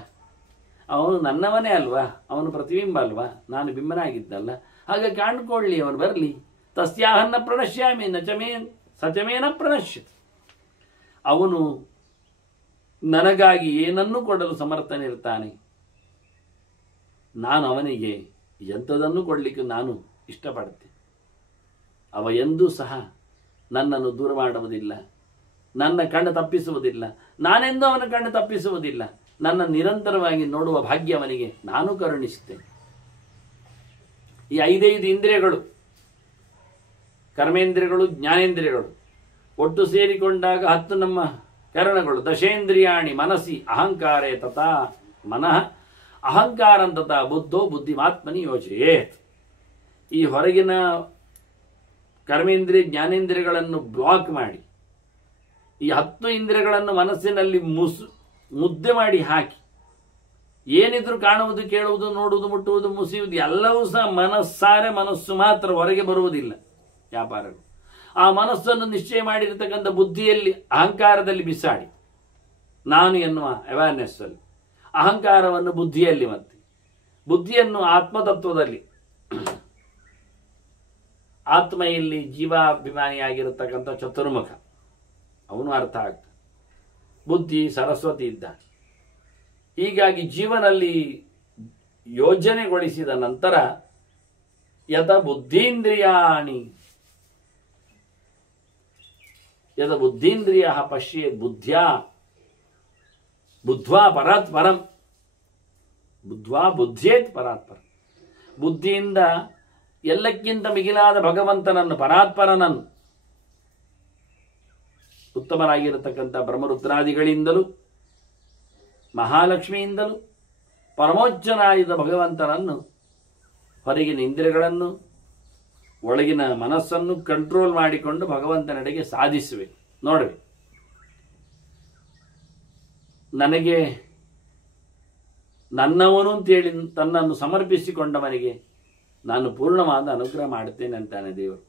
ಅವನು ನನ್ನವನೇ ಅಲ್ವಾ, ಅವನು ಪ್ರತಿಬಿಂಬ ಅಲ್ವಾ, ನಾನು ಬಿಂಬನಾಗಿದ್ದಲ್ಲ. ಹಾಗೆ ಕಾಣ್ಕೊಳ್ಳಿ, ಅವನು ಬರಲಿ. ತಸ್ಯಾಹನ್ನ ಪ್ರಣಶ್ಯಾಮಿ ಸಚಮೇನ ಪ್ರಣಶ್ಯತಿ. ಅವನು ನನಗಾಗಿ ಏನನ್ನೂ ಕೊಡಲು ಸಮರ್ಥನಿರ್ತಾನೆ. ನಾನು ಅವನಿಗೆ ಎಂಥದನ್ನು ಕೊಡಲಿಕ್ಕೆ ನಾನು ಇಷ್ಟಪಡ್ತೇನೆ. ಅವ ಎಂದೂ ಸಹ ನನ್ನನ್ನು ದೂರ ಮಾಡುವುದಿಲ್ಲ, ನನ್ನ ಕಣ್ಣು ತಪ್ಪಿಸುವುದಿಲ್ಲ, ನಾನೆಂದೂ ಅವನ ಕಣ್ಣು ತಪ್ಪಿಸುವುದಿಲ್ಲ. ನನ್ನ ನಿರಂತರವಾಗಿ ನೋಡುವ ಭಾಗ್ಯ ಅವನಿಗೆ ನಾನು ಕರುಣಿಸುತ್ತೇನೆ. ಈ 5 ಇಂದ್ರಿಯಗಳು, ಕರ್ಮೇಂದ್ರಿಯಗಳು, ಜ್ಞಾನೇಂದ್ರಿಯಗಳು ಒಟ್ಟು ಸೇರಿಕೊಂಡಾಗ 10 ನಮ್ಮ ಕರಣಗಳು. ದಶೇಂದ್ರಿಯಾಣಿ ಮನಸ್ಸಿ ಅಹಂಕಾರೇ ತಥಾ ಮನಃ ಅಹಂಕಾರಂ ತಥಾ ಬುದ್ಧೋ ಬುದ್ಧಿಮಾತ್ಮನಿ ಯೋಚಯೇತ್. ಈ ಹೊರಗಿನ ಕರ್ಮೇಂದ್ರಿಯ ಜ್ಞಾನೇಂದ್ರಿಯಗಳನ್ನು ಬ್ಲಾಕ್ ಮಾಡಿ ಈ 10 ಇಂದ್ರಿಯಗಳನ್ನು ಮನಸ್ಸಿನಲ್ಲಿ ಮುದ್ದೆ ಮಾಡಿ ಹಾಕಿ, ಏನಿದ್ರು ಕಾಣುವುದು, ಕೇಳುವುದು, ನೋಡುವುದು, ಮುಟ್ಟುವುದು, ಮುಸಿಯುವುದು ಎಲ್ಲವೂ ಸಹ ಮನಸ್ಸಾರೆ, ಮನಸ್ಸು ಮಾತ್ರ, ಹೊರಗೆ ಬರುವುದಿಲ್ಲ ವ್ಯಾಪಾರಗಳು. ಆ ಮನಸ್ಸನ್ನು ನಿಶ್ಚಯ ಮಾಡಿರತಕ್ಕಂಥ ಬುದ್ಧಿಯಲ್ಲಿ ಅಹಂಕಾರದಲ್ಲಿ ಬಿಸಾಡಿ, ನಾನು ಎನ್ನುವ ಅವೇರ್ನೆಸ್ ಅಲ್ಲಿ ಅಹಂಕಾರವನ್ನು ಬುದ್ಧಿಯಲ್ಲಿ, ಮತ್ತೆ ಬುದ್ಧಿಯನ್ನು ಆತ್ಮತತ್ವದಲ್ಲಿ, ಆತ್ಮ ಇಲ್ಲಿ ಜೀವಾಭಿಮಾನಿಯಾಗಿರತಕ್ಕಂಥ ಚತುರ್ಮುಖ ಅವನು ಅರ್ಥ ಆಗ್ತದೆ. ಬುದ್ಧಿ ಸರಸ್ವತಿ ಇದ್ದ. ಹೀಗಾಗಿ ಜೀವನಲ್ಲಿ ಯೋಜನೆಗೊಳಿಸಿದ ನಂತರ ಯದ ಬುದ್ಧೀಂದ್ರಿಯಾಣಿ ಯದ ಬುದ್ಧೀಂದ್ರಿಯ ಪಶ್ಯೇತ್ ಬುದ್ಧ್ಯಾ ಬುದ್ಧ್ವಾ ಪರಾತ್ ಪರಂ ಬುದ್ಧ್ವಾ ಬುದ್ಧೇತ್ ಪರಾತ್ ಪರಂ. ಬುದ್ಧಿಯಿಂದ ಎಲ್ಲಕ್ಕಿಂತ ಮಿಗಿಲಾದ ಭಗವಂತನನ್ನು, ಪರಾತ್ಪರನನ್ನು ಉತ್ತಮರಾಗಿರತಕ್ಕಂಥ ಬ್ರಹ್ಮರುದ್ರಾದಿಗಳಿಂದಲೂ ಮಹಾಲಕ್ಷ್ಮಿಯಿಂದಲೂ ಪರಮೋಚ್ಚನಾದ ಭಗವಂತನನ್ನು ಹೊರಗಿನ ಇಂದ್ರಿಯಗಳನ್ನು ಒಳಗಿನ ಮನಸ್ಸನ್ನು ಕಂಟ್ರೋಲ್ ಮಾಡಿಕೊಂಡು ಭಗವಂತನೆಡೆಗೆ ಸಾಧಿಸುವೆ. ನೋಡವೆ, ನನಗೆ ನನ್ನವನು ಅಂತೇಳಿ ತನ್ನನ್ನು ಸಮರ್ಪಿಸಿಕೊಂಡವನಿಗೆ ನಾನು ಪೂರ್ಣವಾದ ಅನುಗ್ರಹ ಮಾಡುತ್ತೇನೆ ಅಂತಾನೆ ದೇವರು.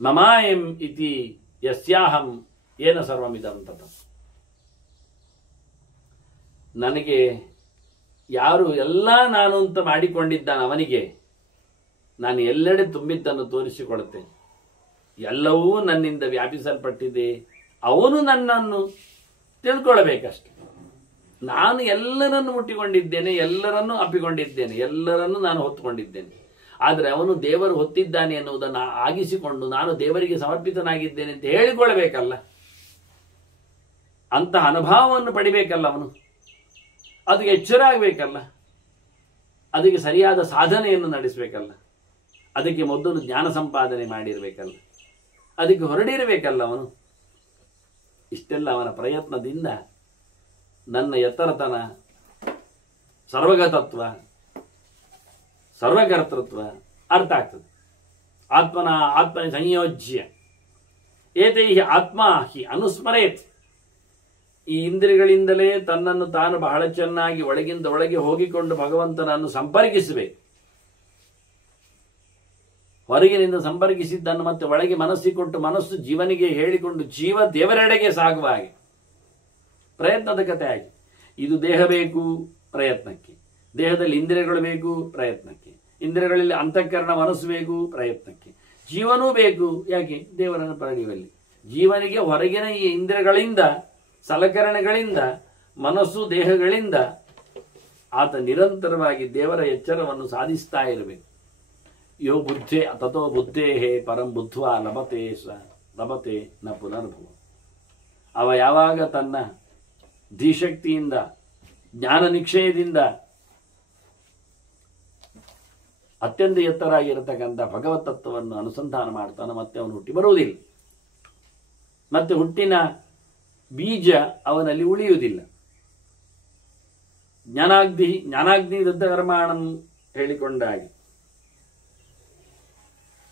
ಮಮಾಯಂ ಇತಿ ಯಸ್ಯಾಹಂ ಏನ ಸರ್ವಮಿದಂ ತತಃ. ನನಗೆ ಯಾರು ಎಲ್ಲ ನಾನು ಅಂತ ಮಾಡಿಕೊಂಡಿದ್ದಾನೆ ಅವನಿಗೆ ನಾನು ಎಲ್ಲೆಡೆ ತುಂಬಿದ್ದನ್ನು ತೋರಿಸಿಕೊಡುತ್ತೇನೆ. ಎಲ್ಲವೂ ನನ್ನಿಂದ ವ್ಯಾಪಿಸಲ್ಪಟ್ಟಿದೆ. ಅವನು ನನ್ನನ್ನು ತಿಳ್ಕೊಳ್ಬೇಕಷ್ಟೆ. ನಾನು ಎಲ್ಲರನ್ನು ಮುಟ್ಟಿಕೊಂಡಿದ್ದೇನೆ, ಎಲ್ಲರನ್ನೂ ಅಪ್ಪಿಕೊಂಡಿದ್ದೇನೆ, ಎಲ್ಲರನ್ನೂ ನಾನು ಹೊತ್ತುಕೊಂಡಿದ್ದೇನೆ. ಆದರೆ ಅವನು ದೇವರು ಹೊತ್ತಿದ್ದಾನೆ ಎನ್ನುವುದನ್ನು ಆಗಿಸಿಕೊಂಡು ನಾನು ದೇವರಿಗೆ ಸಮರ್ಪಿತನಾಗಿದ್ದೇನೆ ಅಂತ ಹೇಳಿಕೊಳ್ಬೇಕಲ್ಲ. ಅಂತಹ ಅನುಭವವನ್ನು ಪಡಿಬೇಕಲ್ಲ ಅವನು. ಅದಕ್ಕೆ ಎಚ್ಚರ ಆಗಬೇಕಲ್ಲ. ಅದಕ್ಕೆ ಸರಿಯಾದ ಸಾಧನೆಯನ್ನು ನಡೆಸಬೇಕಲ್ಲ. ಅದಕ್ಕೆ ಮೊದಲು ಜ್ಞಾನ ಸಂಪಾದನೆ ಮಾಡಿರಬೇಕಲ್ಲ. ಅದಕ್ಕೆ ಹೊರಡಿರಬೇಕಲ್ಲ ಅವನು. ಇಷ್ಟೆಲ್ಲ ಅವನ ಪ್ರಯತ್ನದಿಂದ ನನ್ನ ಎತ್ತರತನ, ಸರ್ವಗತತ್ವ, ಸರ್ವಕರ್ತೃತ್ವ ಅರ್ಥ ಆಗ್ತದೆ. ಆತ್ಮನ ಸಂಯೋಜ್ಯ ಏತೈ ಆತ್ಮ ಹಿ ಅನುಸ್ಮರೇತ್. ಈ ಇಂದ್ರಿಯಗಳಿಂದಲೇ ತನ್ನನ್ನು ತಾನು ಬಹಳ ಚೆನ್ನಾಗಿ ಒಳಗಿಂದ ಒಳಗೆ ಹೋಗಿಕೊಂಡು ಭಗವಂತನನ್ನು ಸಂಪರ್ಕಿಸಬೇಕು. ಹೊರಗಿನಿಂದ ಸಂಪರ್ಕಿಸಿದ್ದನ್ನು ಮತ್ತೆ ಒಳಗೆ ಮನಸ್ಸಿಕೊಟ್ಟು ಮನಸ್ಸು ಜೀವನಿಗೆ ಹೇಳಿಕೊಂಡು ಜೀವ ದೇವರೆಡೆಗೆ ಸಾಗುವ ಹಾಗೆ ಪ್ರಯತ್ನದ ಕಥೆ ಆಗಿ. ಇದು ದೇಹ ಬೇಕು ಪ್ರಯತ್ನಕ್ಕೆ, ದೇಹದಲ್ಲಿ ಇಂದ್ರಿಯಗಳು ಬೇಕು ಪ್ರಯತ್ನಕ್ಕೆ, ಇಂದ್ರಿಯಗಳಲ್ಲಿ ಅಂತಃಕರಣ ಮನಸ್ಸು ಬೇಕು ಪ್ರಯತ್ನಕ್ಕೆ, ಜೀವನೂ ಬೇಕು. ಯಾಕೆ? ದೇವರನ್ನು ಪಡೆಯುವಲ್ಲಿ. ಜೀವನಿಗೆ ಹೊರಗಿನ ಈ ಇಂದ್ರಿಯಗಳಿಂದ, ಸಲಕರಣೆಗಳಿಂದ, ಮನಸ್ಸು ದೇಹಗಳಿಂದ ಆತ ನಿರಂತರವಾಗಿ ದೇವರ ಎಚ್ಚರವನ್ನು ಸಾಧಿಸ್ತಾ ಇರಬೇಕು. ಯೋ ಬುದ್ಧೇ ತಥೋ ಬುದ್ಧೇಹೇ ಪರಂ ಬುದ್ಧ್ವಾ ಲಭತೆ ನ ಪುನರ್ಭವ. ಅವ ಯಾವಾಗ ತನ್ನ ಧೀಶಕ್ತಿಯಿಂದ, ಜ್ಞಾನ ನಿಕ್ಷಯದಿಂದ ಅತ್ಯಂತ ಎತ್ತರಾಗಿರತಕ್ಕಂಥ ಭಗವತ್ ತತ್ವವನ್ನು ಅನುಸಂಧಾನ ಮಾಡ್ತಾನೆ, ಮತ್ತೆ ಅವನು ಹುಟ್ಟಿ ಬರುವುದಿಲ್ಲ. ಮತ್ತೆ ಹುಟ್ಟಿನ ಬೀಜ ಅವನಲ್ಲಿ ಉಳಿಯುವುದಿಲ್ಲ. ಜ್ಞಾನಾಗ್ನಿ ದತ್ತಕರ್ಮಾಣಂ ಹೇಳಿಕೊಂಡ ಹಾಗೆ,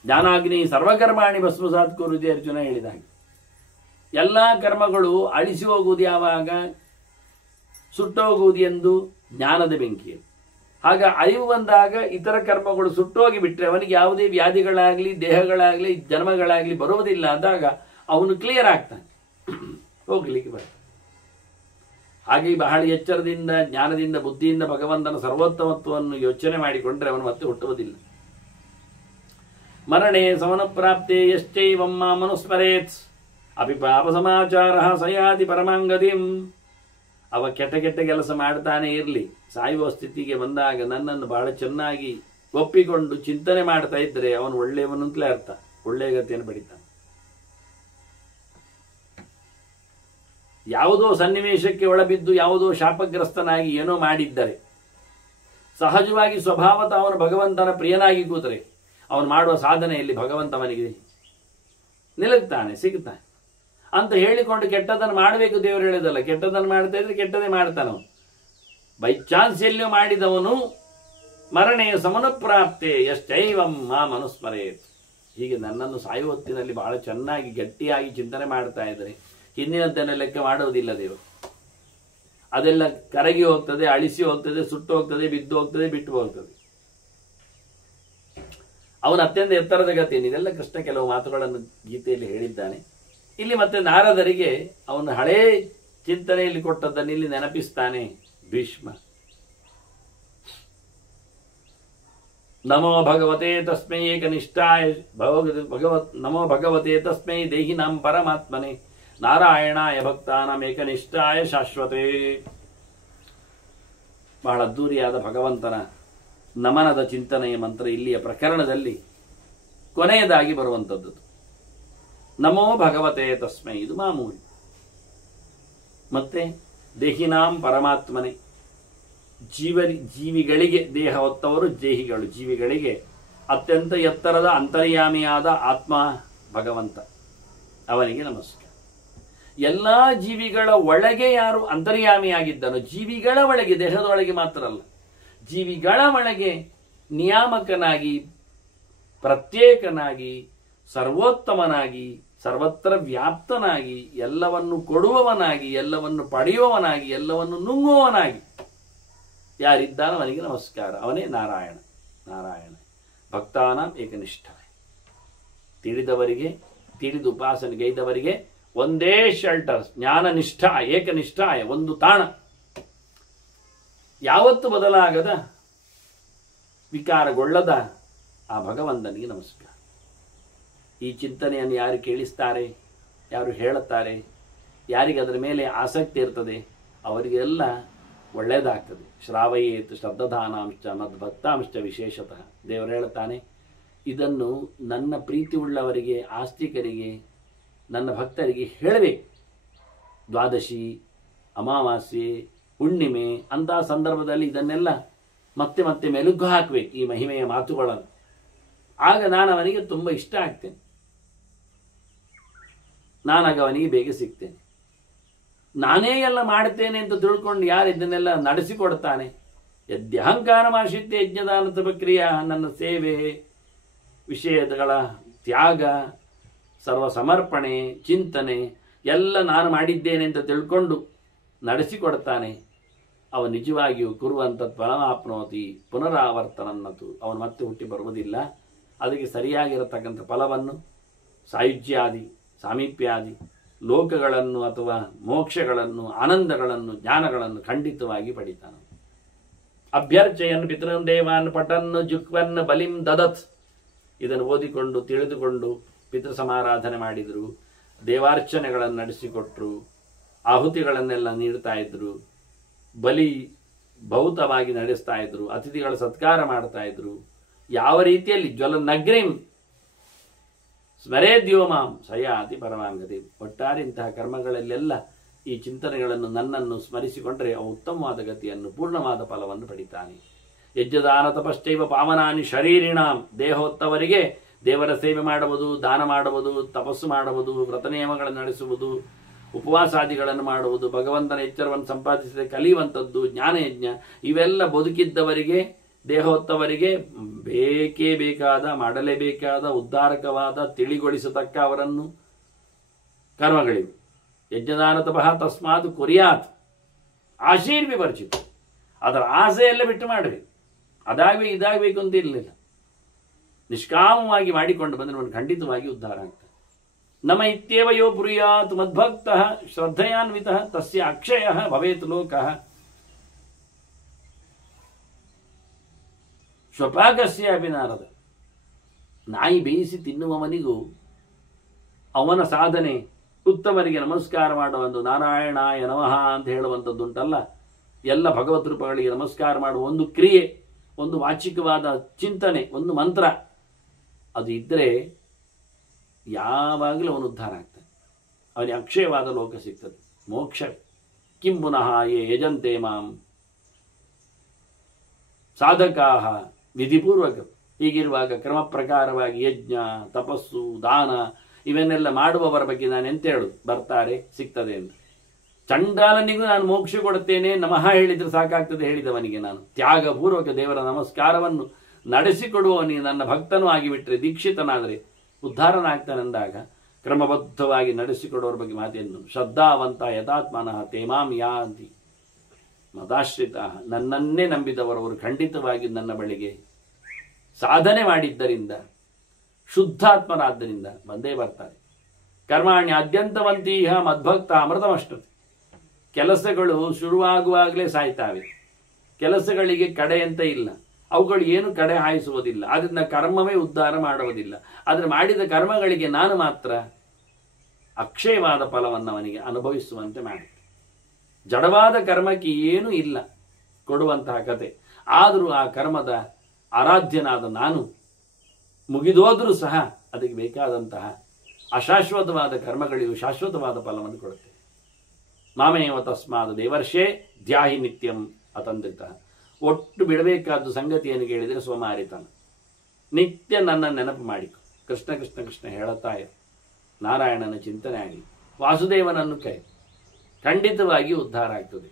ಜ್ಞಾನಾಗ್ನಿ ಸರ್ವಕರ್ಮಾಣಿ ಭಸ್ಮಸಾತ್ ಕುರುದೆ ಅರ್ಜುನ ಹೇಳಿದ ಹಾಗೆ, ಎಲ್ಲ ಕರ್ಮಗಳು ಅಳಿಸಿ ಹೋಗುವುದು ಯಾವಾಗ? ಸುಟ್ಟೋಗುವುದು ಎಂದು ಜ್ಞಾನದ ಬೆಂಕಿಯಲ್ಲಿ. ಆಗ ಅರಿವು ಬಂದಾಗ ಇತರ ಕರ್ಮಗಳು ಸುಟ್ಟೋಗಿ ಬಿಟ್ಟರೆ ಅವನಿಗೆ ಯಾವುದೇ ವ್ಯಾಧಿಗಳಾಗಲಿ, ದೇಹಗಳಾಗಲಿ, ಜನ್ಮಗಳಾಗಲಿ ಬರುವುದಿಲ್ಲ. ಅಂದಾಗ ಅವನು ಕ್ಲಿಯರ್ ಆಗ್ತಾನೆ, ಹೋಗ್ಲಿಕ್ಕೆ ಬರ್ತದೆ. ಹಾಗೆ ಬಹಳ ಎಚ್ಚರದಿಂದ, ಜ್ಞಾನದಿಂದ, ಬುದ್ಧಿಯಿಂದ ಭಗವಂತನ ಸರ್ವೋತ್ತಮತ್ವವನ್ನು ಯೋಚನೆ ಮಾಡಿಕೊಂಡ್ರೆ ಅವನು ಮತ್ತೆ ಹುಟ್ಟುವುದಿಲ್ಲ. ಮರಣೆ ಸಮನ ಪ್ರಾಪ್ತೆ ಯಶ್ಚೈವಂ ಮಾಮನುಸ್ಮರೇತ್ ಅಪಿ ಪಾಪ ಸಮಾಚಾರ ಸಯಾತಿ ಪರಮಾಂಗದಿಂ. ಅವ ಕೆಟ್ಟ ಕೆಟ್ಟ ಕೆಲಸ ಮಾಡ್ತಾನೆ ಇರಲಿ, ಸಾಯುವ ಸ್ಥಿತಿಗೆ ಬಂದಾಗ ನನ್ನನ್ನು ಬಹಳ ಚೆನ್ನಾಗಿ ಒಪ್ಪಿಕೊಂಡು ಚಿಂತನೆ ಮಾಡ್ತಾ ಇದ್ರೆ ಅವನು ಒಳ್ಳೆಯವನಂತಲೇ ಅರ್ಥ, ಒಳ್ಳೆಯ ಗತಿಯನ್ನು ಪಡಿತಾನೆ. ಯಾವುದೋ ಸನ್ನಿವೇಶಕ್ಕೆ ಒಳಬಿದ್ದು ಯಾವುದೋ ಶಾಪಗ್ರಸ್ತನಾಗಿ ಏನೋ ಮಾಡಿದ್ದರೆ ಸಹಜವಾಗಿ ಸ್ವಭಾವತಃ ಅವನು ಭಗವಂತನ ಪ್ರಿಯನಾಗಿ ಕೂತರೆ ಅವನು ಮಾಡುವ ಸಾಧನೆಯಲ್ಲಿ ಭಗವಂತ ಅವನಿಗೆ ನಿಲ್ಲುತ್ತಾನೆ, ಸಿಗುತ್ತಾನೆ ಅಂತ ಹೇಳಿಕೊಂಡು ಕೆಟ್ಟದನ್ನು ಮಾಡಬೇಕು. ದೇವರು ಹೇಳಿದಲ್ಲ, ಕೆಟ್ಟದನ್ನು ಮಾಡ್ತಾ ಇದ್ರೆ ಕೆಟ್ಟದೇ ಮಾಡ್ತಾನವನು. ಬೈ ಚಾನ್ಸ್ ಎಲ್ಲಿಯೋ ಮಾಡಿದವನು ಮರಣೆಯ ಸಮನುಪ್ರಾಪ್ತೆ ಎಷ್ಟೈವಂ ಮಾಂ ಅನುಸ್ಮರೇತ್. ಹೀಗೆ ನನ್ನನ್ನು ಸಾಯುವ ಹೊತ್ತಿನಲ್ಲಿ ಬಹಳ ಚೆನ್ನಾಗಿ ಗಟ್ಟಿಯಾಗಿ ಚಿಂತನೆ ಮಾಡ್ತಾ ಇದ್ದಾರೆ. ಹಿಂದಿನದ್ದನ್ನು ಲೆಕ್ಕ ಮಾಡುವುದಿಲ್ಲ ದೇವರು. ಅದೆಲ್ಲ ಕರಗಿ ಹೋಗ್ತದೆ, ಅಳಿಸಿ ಹೋಗ್ತದೆ, ಸುಟ್ಟು ಹೋಗ್ತದೆ, ಬಿದ್ದು ಹೋಗ್ತದೆ, ಬಿಟ್ಟು ಹೋಗ್ತದೆ. ಅವನ ಅತ್ಯಂತ ಎತ್ತರದ ಗತಿಯನ್ನು ಇದೆಲ್ಲ ಕೃಷ್ಣ ಕೆಲವು ಮಾತುಗಳನ್ನು ಗೀತೆಯಲ್ಲಿ ಹೇಳಿದ್ದಾನೆ. ಇಲ್ಲಿ ಮತ್ತೆ ನಾರದರಿಗೆ ಅವನು ಹಳೇ ಚಿಂತನೆಯಲ್ಲಿ ಕೊಟ್ಟದ್ದನ್ನು ಇಲ್ಲಿ ನೆನಪಿಸ್ತಾನೆ ಭೀಷ್ಮ. ನಮೋ ಭಗವತೆ ತಸ್ಮೈ ಏಕನಿಷ್ಠಾಯ ನಮೋ ಭಗವತೆ ತಸ್ಮೈ ದೇಹಿನಾಂ ಪರಮಾತ್ಮನೆ ನಾರಾಯಣಾಯ ಭಕ್ತಾನಾಂ ಏಕನಿಷ್ಠಾಯ ಶಾಶ್ವತೆ. ಬಹಳ ಅದ್ದೂರಿಯಾದ ಭಗವಂತನ ನಮನದ ಚಿಂತನೆಯ ಮಂತ್ರ ಇಲ್ಲಿಯ ಪ್ರಕರಣದಲ್ಲಿ ಕೊನೆಯದಾಗಿ ಬರುವಂಥದ್ದು. ನಮೋ ಭಗವತೆ ತಸ್ಮೈ, ಇದು ಮಾಮೂಲಿ. ಮತ್ತೆ ದೇಹಿನಾಂ ಪರಮಾತ್ಮನೆ, ಜೀವಿಗಳಿಗೆ, ದೇಹ ಹೊತ್ತವರು ದೇಹಿಗಳು, ಜೀವಿಗಳಿಗೆ ಅತ್ಯಂತ ಎತ್ತರದ ಅಂತರ್ಯಾಮಿಯಾದ ಆತ್ಮ ಭಗವಂತ, ಅವನಿಗೆ ನಮಸ್ಕಾರ. ಎಲ್ಲ ಜೀವಿಗಳ ಒಳಗೆ ಯಾರು ಅಂತರ್ಯಾಮಿಯಾಗಿದ್ದನೋ, ಜೀವಿಗಳ ಒಳಗೆ, ದೇಹದೊಳಗೆ ಮಾತ್ರ ಅಲ್ಲ, ಜೀವಿಗಳ ಒಳಗೆ ನಿಯಾಮಕನಾಗಿ, ಪ್ರತ್ಯೇಕನಾಗಿ, ಸರ್ವೋತ್ತಮನಾಗಿ, ಸರ್ವತ್ರ ವ್ಯಾಪ್ತನಾಗಿ, ಎಲ್ಲವನ್ನು ಕೊಡುವವನಾಗಿ, ಎಲ್ಲವನ್ನು ಪಡೆಯುವವನಾಗಿ, ಎಲ್ಲವನ್ನು ನುಂಗುವವನಾಗಿ ಯಾರಿದ್ದಾನೋ ಅವನಿಗೆ ನಮಸ್ಕಾರ. ಅವನೇ ನಾರಾಯಣ. ನಾರಾಯಣ ಭಕ್ತಾನಾಂ ಏಕನಿಷ್ಠ. ತಿಳಿದವರಿಗೆ, ತಿಳಿದು ಉಪಾಸನೆಗೈದವರಿಗೆ ಒಂದೇ ಶೆಲ್ಟರ್, ಜ್ಞಾನನಿಷ್ಠ, ಏಕನಿಷ್ಠಾಯ, ಒಂದು ತಾಣ, ಯಾವತ್ತು ಬದಲಾಗದ, ವಿಕಾರಗೊಳ್ಳದ ಆ ಭಗವಂತನಿಗೆ ನಮಸ್ಕಾರ. ಈ ಚಿಂತನೆಯನ್ನು ಯಾರು ಕೇಳಿಸ್ತಾರೆ, ಯಾರು ಹೇಳುತ್ತಾರೆ, ಯಾರಿಗೆ ಅದರ ಮೇಲೆ ಆಸಕ್ತಿ ಇರ್ತದೆ, ಅವರಿಗೆಲ್ಲ ಒಳ್ಳೆಯದಾಗ್ತದೆ. ಶ್ರಾವಯೇತ್ ಶ್ರದ್ಧಾನಾಂಶ ಮದ್ಭಕ್ತಾಂಶ ವಿಶೇಷತಃ. ದೇವರು ಹೇಳುತ್ತಾನೆ, ಇದನ್ನು ನನ್ನ ಪ್ರೀತಿ ಉಳ್ಳವರಿಗೆ, ಆಸ್ತಿಕರಿಗೆ, ನನ್ನ ಭಕ್ತರಿಗೆ ಹೇಳಬೇಕು. ದ್ವಾದಶಿ, ಅಮಾವಾಸ್ಯೆ, ಹುಣ್ಣಿಮೆ ಅಂತಹ ಸಂದರ್ಭದಲ್ಲಿ ಇದನ್ನೆಲ್ಲ ಮತ್ತೆ ಮತ್ತೆ ಮೆಲುಕು ಹಾಕಬೇಕು, ಈ ಮಹಿಮೆಯ ಮಾತುಗಳನ್ನು. ಆಗ ನಾನು ಅವನಿಗೆ ತುಂಬ ಇಷ್ಟ ಆಗ್ತೇನೆ, ನಾನಾಗ ಅವನಿಗೆ ಬೇಗ ಸಿಗ್ತೇನೆ. ನಾನೇ ಎಲ್ಲ ಮಾಡ್ತೇನೆ ಅಂತ ತಿಳ್ಕೊಂಡು ಯಾರು ಇದನ್ನೆಲ್ಲ ನಡೆಸಿಕೊಡ್ತಾನೆ, ಯದ್ಯಹಂಕಾರಮಾಶ್ರಿತ್ಯ ಯಜ್ಞದಾನ ತಪಕ್ರಿಯಾ, ನನ್ನ ಸೇವೆ, ವಿಷಯಗಳ ತ್ಯಾಗ, ಸರ್ವ ಸಮರ್ಪಣೆ, ಚಿಂತನೆ ಎಲ್ಲ ನಾನು ಮಾಡಿದ್ದೇನೆ ಅಂತ ತಿಳ್ಕೊಂಡು ನಡೆಸಿಕೊಡ್ತಾನೆ, ಅವನು ನಿಜವಾಗಿಯೂ ಕುರುವಂತ ಫಲಮಾಪ್ನೋತಿ ಪುನರಾವರ್ತನನ್ನತು, ಅವನು ಮತ್ತೆ ಹುಟ್ಟಿ ಬರುವುದಿಲ್ಲ. ಅದಕ್ಕೆ ಸರಿಯಾಗಿರತಕ್ಕಂಥ ಫಲವನ್ನು, ಸಾಯುಜ್ಯಾದಿ, ಸಾಮೀಪ್ಯಾದಿ ಲೋಕಗಳನ್ನು ಅಥವಾ ಮೋಕ್ಷಗಳನ್ನು, ಆನಂದಗಳನ್ನು, ಜ್ಞಾನಗಳನ್ನು ಖಂಡಿತವಾಗಿ ಪಡಿತಾನೆ. ಅಭ್ಯರ್ಚಯನ್ ಪಿತೃನ್ ದೇವಾನ್ ಪಟನ್ ಜುಕ್ವನ್ ಬಲಿಂ ದದತ್. ಇದನ್ನು ಓದಿಕೊಂಡು ತಿಳಿದುಕೊಂಡು ಪಿತೃ ಸಮಾರಾಧನೆ ಮಾಡಿದರು, ದೇವಾರ್ಚನೆಗಳನ್ನು ನಡೆಸಿಕೊಟ್ರು, ಆಹುತಿಗಳನ್ನೆಲ್ಲ ನೀಡ್ತಾ ಇದ್ರು, ಬಲಿ ಭೌತವಾಗಿ ನಡೆಸ್ತಾ ಇದ್ರು, ಅತಿಥಿಗಳ ಸತ್ಕಾರ ಮಾಡ್ತಾ ಇದ್ರು. ಯಾವ ರೀತಿಯಲ್ಲಿ ಜ್ವಲನಗ್ನಿಂ ಸ್ಮರೇದ್ಯೋಮಾಂ ಸಯಾತಿ ಪರಮಾಂಗತಿ. ಒಟ್ಟಾರೆ ಇಂತಹ ಕರ್ಮಗಳಲ್ಲೆಲ್ಲ ಈ ಚಿಂತನೆಗಳನ್ನು, ನನ್ನನ್ನು ಸ್ಮರಿಸಿಕೊಂಡರೆ ಅವು ಉತ್ತಮವಾದ ಗತಿಯನ್ನು, ಪೂರ್ಣವಾದ ಫಲವನ್ನು ಪಡಿತಾನೆ. ಯಜ್ಞದಾನ ತಪಶ್ಚೈವ ಪಾವನಾನಿ ಶರೀರಿಣಾಂ. ದೇಹ ಹೊತ್ತವರಿಗೆ ದೇವರ ಸೇವೆ ಮಾಡುವುದು, ದಾನ ಮಾಡುವುದು, ತಪಸ್ಸು ಮಾಡುವುದು, ವ್ರತ ನಿಯಮಗಳನ್ನು ನಡೆಸುವುದು, ಉಪವಾಸಾದಿಗಳನ್ನು ಮಾಡುವುದು, ಭಗವಂತನ ಎಚ್ಚರವನ್ನು ಸಂಪಾದಿಸದೆ ಕಲಿಯುವಂಥದ್ದು, ಜ್ಞಾನಯಜ್ಞ, ಇವೆಲ್ಲ ಬದುಕಿದ್ದವರಿಗೆ, ದೇಹ ಹೊತ್ತವರಿಗೆ ಬೇಕೇ ಬೇಕಾದ, ಮಾಡಲೇಬೇಕಾದ, ಉದ್ಧಾರಕವಾದ, ತಿಳಿಗೊಳಿಸತಕ್ಕ ಅವರನ್ನು ಕರ್ಮಗಳಿವೆ. ಯಜ್ಞದಾನ ತಪಃ ತಸ್ಮಾತ್ ಕುರ್ಯಾತ್ ಆಶೀರ್ವಿವರ್ಜಿತ. ಅದರ ಆಸೆಯೆಲ್ಲ ಬಿಟ್ಟು ಮಾಡಬೇಕು, ಅದಾಗಬೇಕು ಇದಾಗಬೇಕು ಅಂತ ಇರಲಿಲ್ಲ. ನಿಷ್ಕಾಮವಾಗಿ ಮಾಡಿಕೊಂಡು ಬಂದರೆ ಅವನು ಖಂಡಿತವಾಗಿ ಉದ್ಧಾರ ಆಗ್ತಾನೆ. ನಮ ಇತ್ಯೇವ ಯೋ ಬ್ರೂಯಾತ್ ಮದ್ಭಕ್ತಃ ಶ್ರದ್ಧಯಾನ್ವಿತಃ ತಸ್ಯ ಅಕ್ಷಯಃ ಭವೇತ್ ಲೋಕಃ. ಶ್ವಪಾಕಸ್ಯ ಅಪಿ ನಾರದ. ನಾಯಿ ಬೇಯಿಸಿ ತಿನ್ನುವವನಿಗೂ ಅವನ ಸಾಧನೆ, ಉತ್ತಮರಿಗೆ ನಮಸ್ಕಾರ ಮಾಡುವಂದು, ನಾರಾಯಣಾಯ ನಮಃ ಅಂತ ಹೇಳುವಂಥದ್ದುಂಟಲ್ಲ, ಎಲ್ಲ ಭಗವದ್ ರೂಪಗಳಿಗೆ ನಮಸ್ಕಾರ ಮಾಡುವ ಒಂದು ಕ್ರಿಯೆ, ಒಂದು ವಾಚಿಕವಾದ ಚಿಂತನೆ, ಒಂದು ಮಂತ್ರ, ಅದು ಇದ್ದರೆ ಯಾವಾಗಲೂ ಅವನು ಉದ್ಧಾರ ಆಗ್ತಾನೆ. ಅವನಿಗೆ ಅಕ್ಷಯವಾದ ಲೋಕ ಸಿಗ್ತದೆ, ಮೋಕ್ಷ. ಕಿಂ ಪುನಃ ಯೇ ಯಜಂತೆ ಮಾಂ ಸಾಧಕಾಹ ವಿಧಿಪೂರ್ವಕ. ಹೀಗಿರುವಾಗ ಕ್ರಮ ಪ್ರಕಾರವಾಗಿ ಯಜ್ಞ, ತಪಸ್ಸು, ದಾನ ಇವನ್ನೆಲ್ಲ ಮಾಡುವವರ ಬಗ್ಗೆ ನಾನು ಎಂತ ಹೇಳುದು, ಬರ್ತಾರೆ, ಸಿಗ್ತದೆ ಅಂತ. ಚಂಡಾಲನಿಗೂ ನಾನು ಮೋಕ್ಷ ಕೊಡುತ್ತೇನೆ ನಮಃ ಹೇಳಿದ್ರೆ ಸಾಕಾಗ್ತದೆ ಹೇಳಿದವನಿಗೆ ನಾನು ತ್ಯಾಗಪೂರ್ವಕ ದೇವರ ನಮಸ್ಕಾರವನ್ನು ನಡೆಸಿಕೊಡುವವನಿಗೆ ನನ್ನ ಭಕ್ತನೂ ಆಗಿಬಿಟ್ರೆ, ದೀಕ್ಷಿತನಾದರೆ ಉದ್ಧಾರನಾಗ್ತಾನೆಂದಾಗ ಕ್ರಮಬದ್ಧವಾಗಿ ನಡೆಸಿಕೊಡುವವರ ಬಗ್ಗೆ ಮಾತೇನು. ಶ್ರದ್ಧಾವಂತ ಯಥಾತ್ಮನಃ ತೇಮಾಂ ಯಾಂತಿ ಮದಾಶ್ರಿತ. ನನ್ನನ್ನೇ ನಂಬಿದವರವರು ಖಂಡಿತವಾಗಿ ನನ್ನ ಬಳಿಗೆ ಸಾಧನೆ ಮಾಡಿದ್ದರಿಂದ, ಶುದ್ಧಾತ್ಮರಾದ್ದರಿಂದ ಬಂದೇ ಬರ್ತಾರೆ. ಕರ್ಮಾಣಿ ಅದ್ಯಂತವಂತೀಹ ಮದ್ಭಕ್ತ ಅಮೃತಮಷ್ಟತೆ. ಕೆಲಸಗಳು ಶುರುವಾಗುವಾಗಲೇ ಸಾಯ್ತಾವೆ, ಕೆಲಸಗಳಿಗೆ ಕಡೆ ಅಂತ ಇಲ್ಲ, ಅವುಗಳು ಏನು ಕಡೆ ಹಾಯಿಸುವುದಿಲ್ಲ, ಅದರಿಂದ ಕರ್ಮವೇ ಉದ್ಧಾರ ಮಾಡುವುದಿಲ್ಲ. ಆದರೆ ಮಾಡಿದ ಕರ್ಮಗಳಿಗೆ ನಾನು ಮಾತ್ರ ಅಕ್ಷಯವಾದ ಫಲವನ್ನು ಅವನಿಗೆ ಅನುಭವಿಸುವಂತೆ ಮಾಡುತ್ತೆ. ಜಡವಾದ ಕರ್ಮಕ್ಕೆ ಏನೂ ಇಲ್ಲ ಕೊಡುವಂತಹ ಕತೆ. ಆದರೂ ಆ ಕರ್ಮದ ಆರಾಧ್ಯನಾದ ನಾನು ಮುಗಿದೋದ್ರೂ ಸಹ ಅದಕ್ಕೆ ಬೇಕಾದಂತಹ ಅಶಾಶ್ವತವಾದ ಕರ್ಮಗಳಿಗೂ ಶಾಶ್ವತವಾದ ಫಲವನ್ನು ಕೊಡುತ್ತೆ. ಮಾಮೇವ ತಸ್ಮಾದ ದೇವರ್ಷೇ ಧ್ಯಾಹಿ ನಿತ್ಯಂ ಅತಂತ್ರಿತ. ಒಟ್ಟು ಬಿಡಬೇಕಾದ ಸಂಗತಿಯನ್ನು ಕೇಳಿದರೆ ಸೋಮಾರಿತನ. ನಿತ್ಯ ನನ್ನ ನೆನಪು ಮಾಡಿಕೊ, ಕೃಷ್ಣ ಕೃಷ್ಣ ಕೃಷ್ಣ ಹೇಳುತ್ತಾ ಇರು, ನಾರಾಯಣನ ಚಿಂತನೆ ಆಗಲಿ. ವಾಸುದೇವನನ್ನು ಕೈ, ಖಂಡಿತವಾಗಿ ಉದ್ಧಾರ ಆಗ್ತದೆ.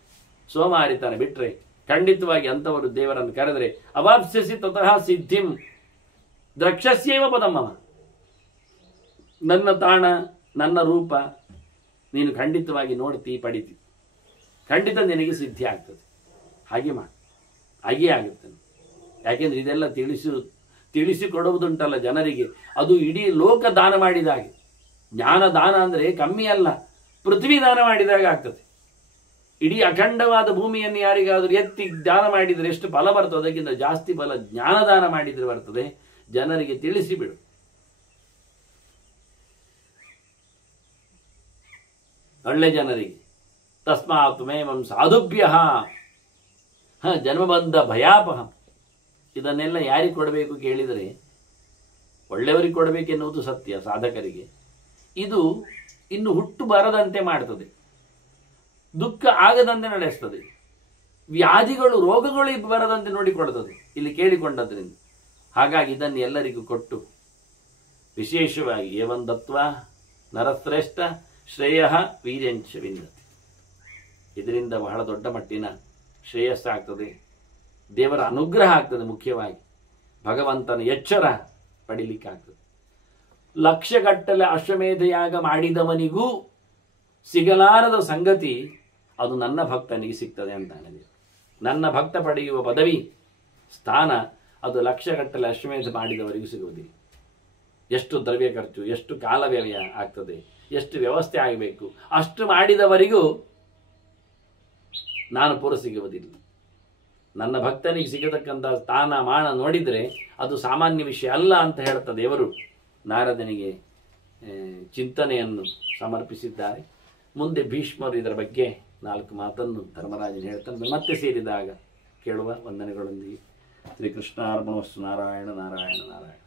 ಸೋಮಾರಿತನ ಬಿಟ್ಟರೆ ಖಂಡಿತವಾಗಿ ಅಂಥವರು ದೇವರನ್ನು ಕರೆದರೆ ಅವಾಪ್ಸ್ಯಸಿ ತತಃ ಸಿದ್ಧಿಂ ದ್ರಕ್ಷಸ್ಯೇವ ಪದಮಮ. ನನ್ನ ತಾಣ, ನನ್ನ ರೂಪ ನೀನು ಖಂಡಿತವಾಗಿ ನೋಡ್ತಿ, ಪಡಿತಿ, ಖಂಡಿತ ನಿನಗೆ ಸಿದ್ಧಿ ಆಗ್ತದೆ. ಹಾಗೆ ಮಾಡಿ, ಹಾಗೇ ಆಗುತ್ತೆ. ಯಾಕೆಂದ್ರೆ ಇದೆಲ್ಲ ತಿಳಿಸಿಕೊಡುವುದುಂಟಲ್ಲ ಜನರಿಗೆ, ಅದು ಇಡೀ ಲೋಕ ದಾನ ಮಾಡಿದಾಗೆ. ಜ್ಞಾನ ದಾನ ಅಂದರೆ ಕಮ್ಮಿ ಅಲ್ಲ, ಪೃಥ್ವಿ ದಾನ ಮಾಡಿದಾಗ ಆಗ್ತದೆ. ಇಡೀ ಅಖಂಡವಾದ ಭೂಮಿಯನ್ನು ಯಾರಿಗಾದರೂ ಎತ್ತಿ ದಾನ ಮಾಡಿದರೆ ಎಷ್ಟು ಫಲ ಬರ್ತದೆ, ಅದಕ್ಕಿಂತ ಜಾಸ್ತಿ ಫಲ ಜ್ಞಾನದಾನ ಮಾಡಿದರೆ ಬರ್ತದೆ. ಜನರಿಗೆ ತಿಳಿಸಿಬಿಡು. ಒಳ್ಳೆ ಜನರಿಗೆ ತಸ್ಮಾತ್ ಮೇವಂ ಸಾಧುಭ್ಯ ಜನ್ಮಬಂಧ ಭಯಾಪಹಂ. ಇದನ್ನೆಲ್ಲ ಯಾರಿಗೆ ಕೊಡಬೇಕು ಕೇಳಿದರೆ ಒಳ್ಳೆಯವರಿಗೆ ಕೊಡಬೇಕೆನ್ನುವುದು ಸತ್ಯ. ಸಾಧಕರಿಗೆ ಇದು ಇನ್ನು ಹುಟ್ಟು ಬರದಂತೆ ಮಾಡ್ತದೆ, ದುಃಖ ಆಗದಂತೆ ನಡೆಸ್ತದೆ, ವ್ಯಾಧಿಗಳು ರೋಗಗಳು ಬರದಂತೆ ನೋಡಿಕೊಡ್ತದೆ ಇಲ್ಲಿ ಕೇಳಿಕೊಂಡದ್ರಿಂದ. ಹಾಗಾಗಿ ಇದನ್ನು ಎಲ್ಲರಿಗೂ ಕೊಟ್ಟು ವಿಶೇಷವಾಗಿ ಏವಂ ದತ್ವಾ ನರಶ್ರೇಷ್ಠ ಶ್ರೇಯ ವೀರ್ಯಂಚ ವಿಂದತಿ. ಇದರಿಂದ ಬಹಳ ದೊಡ್ಡ ಮಟ್ಟಿನ ಶ್ರೇಯಸ್ಸಾಗ್ತದೆ, ದೇವರ ಅನುಗ್ರಹ ಆಗ್ತದೆ, ಮುಖ್ಯವಾಗಿ ಭಗವಂತನ ಎಚ್ಚರ ಪಡಿಲಿಕ್ಕಾಗ್ತದೆ. ಲಕ್ಷಗಟ್ಟಲೆ ಅಶ್ವಮೇಧಯಾಗ ಮಾಡಿದವನಿಗೂ ಸಿಗಲಾರದ ಸಂಗತಿ ಅದು ನನ್ನ ಭಕ್ತನಿಗೆ ಸಿಗ್ತದೆ ಅಂತಾನೆ ದೇವರು. ನನ್ನ ಭಕ್ತ ಪಡೆಯುವ ಪದವಿ ಸ್ಥಾನ ಅದು ಲಕ್ಷಗಟ್ಟಲೆ ಅಶ್ವಮೇಧ ಮಾಡಿದವರಿಗೂ ಸಿಗುವುದಿಲ್ಲ. ಎಷ್ಟು ದ್ರವ್ಯ ಖರ್ಚು, ಎಷ್ಟು ಕಾಲ ವ್ಯಯ ಆಗ್ತದೆ, ಎಷ್ಟು ವ್ಯವಸ್ಥೆ ಆಗಬೇಕು, ಅಷ್ಟು ಮಾಡಿದವರಿಗೂ ನಾನು ಪೂರ ಸಿಗುವುದಿಲ್ಲ. ನನ್ನ ಭಕ್ತನಿಗೆ ಸಿಗತಕ್ಕಂಥ ಸ್ಥಾನ ಮಾನ ನೋಡಿದರೆ ಅದು ಸಾಮಾನ್ಯ ವಿಷಯ ಅಲ್ಲ ಅಂತ ಹೇಳ್ತದೆ ದೇವರು. ನಾರದನಿಗೆ ಚಿಂತನೆಯನ್ನು ಸಮರ್ಪಿಸಿದ್ದಾರೆ. ಮುಂದೆ ಭೀಷ್ಮರು ಇದರ ಬಗ್ಗೆ 4 ಮಾತನ್ನು ಧರ್ಮರಾಜನು ಹೇಳ್ತಾನೆ. ಮತ್ತೆ ಸೇರಿದಾಗ ಕೇಳುವ. ವಂದನೆಗಳೊಂದಿಗೆ ಶ್ರೀಕೃಷ್ಣಾರ್ಪಣಮಸ್ತು. ನಾರಾಯಣ ನಾರಾಯಣ ನಾರಾಯಣ.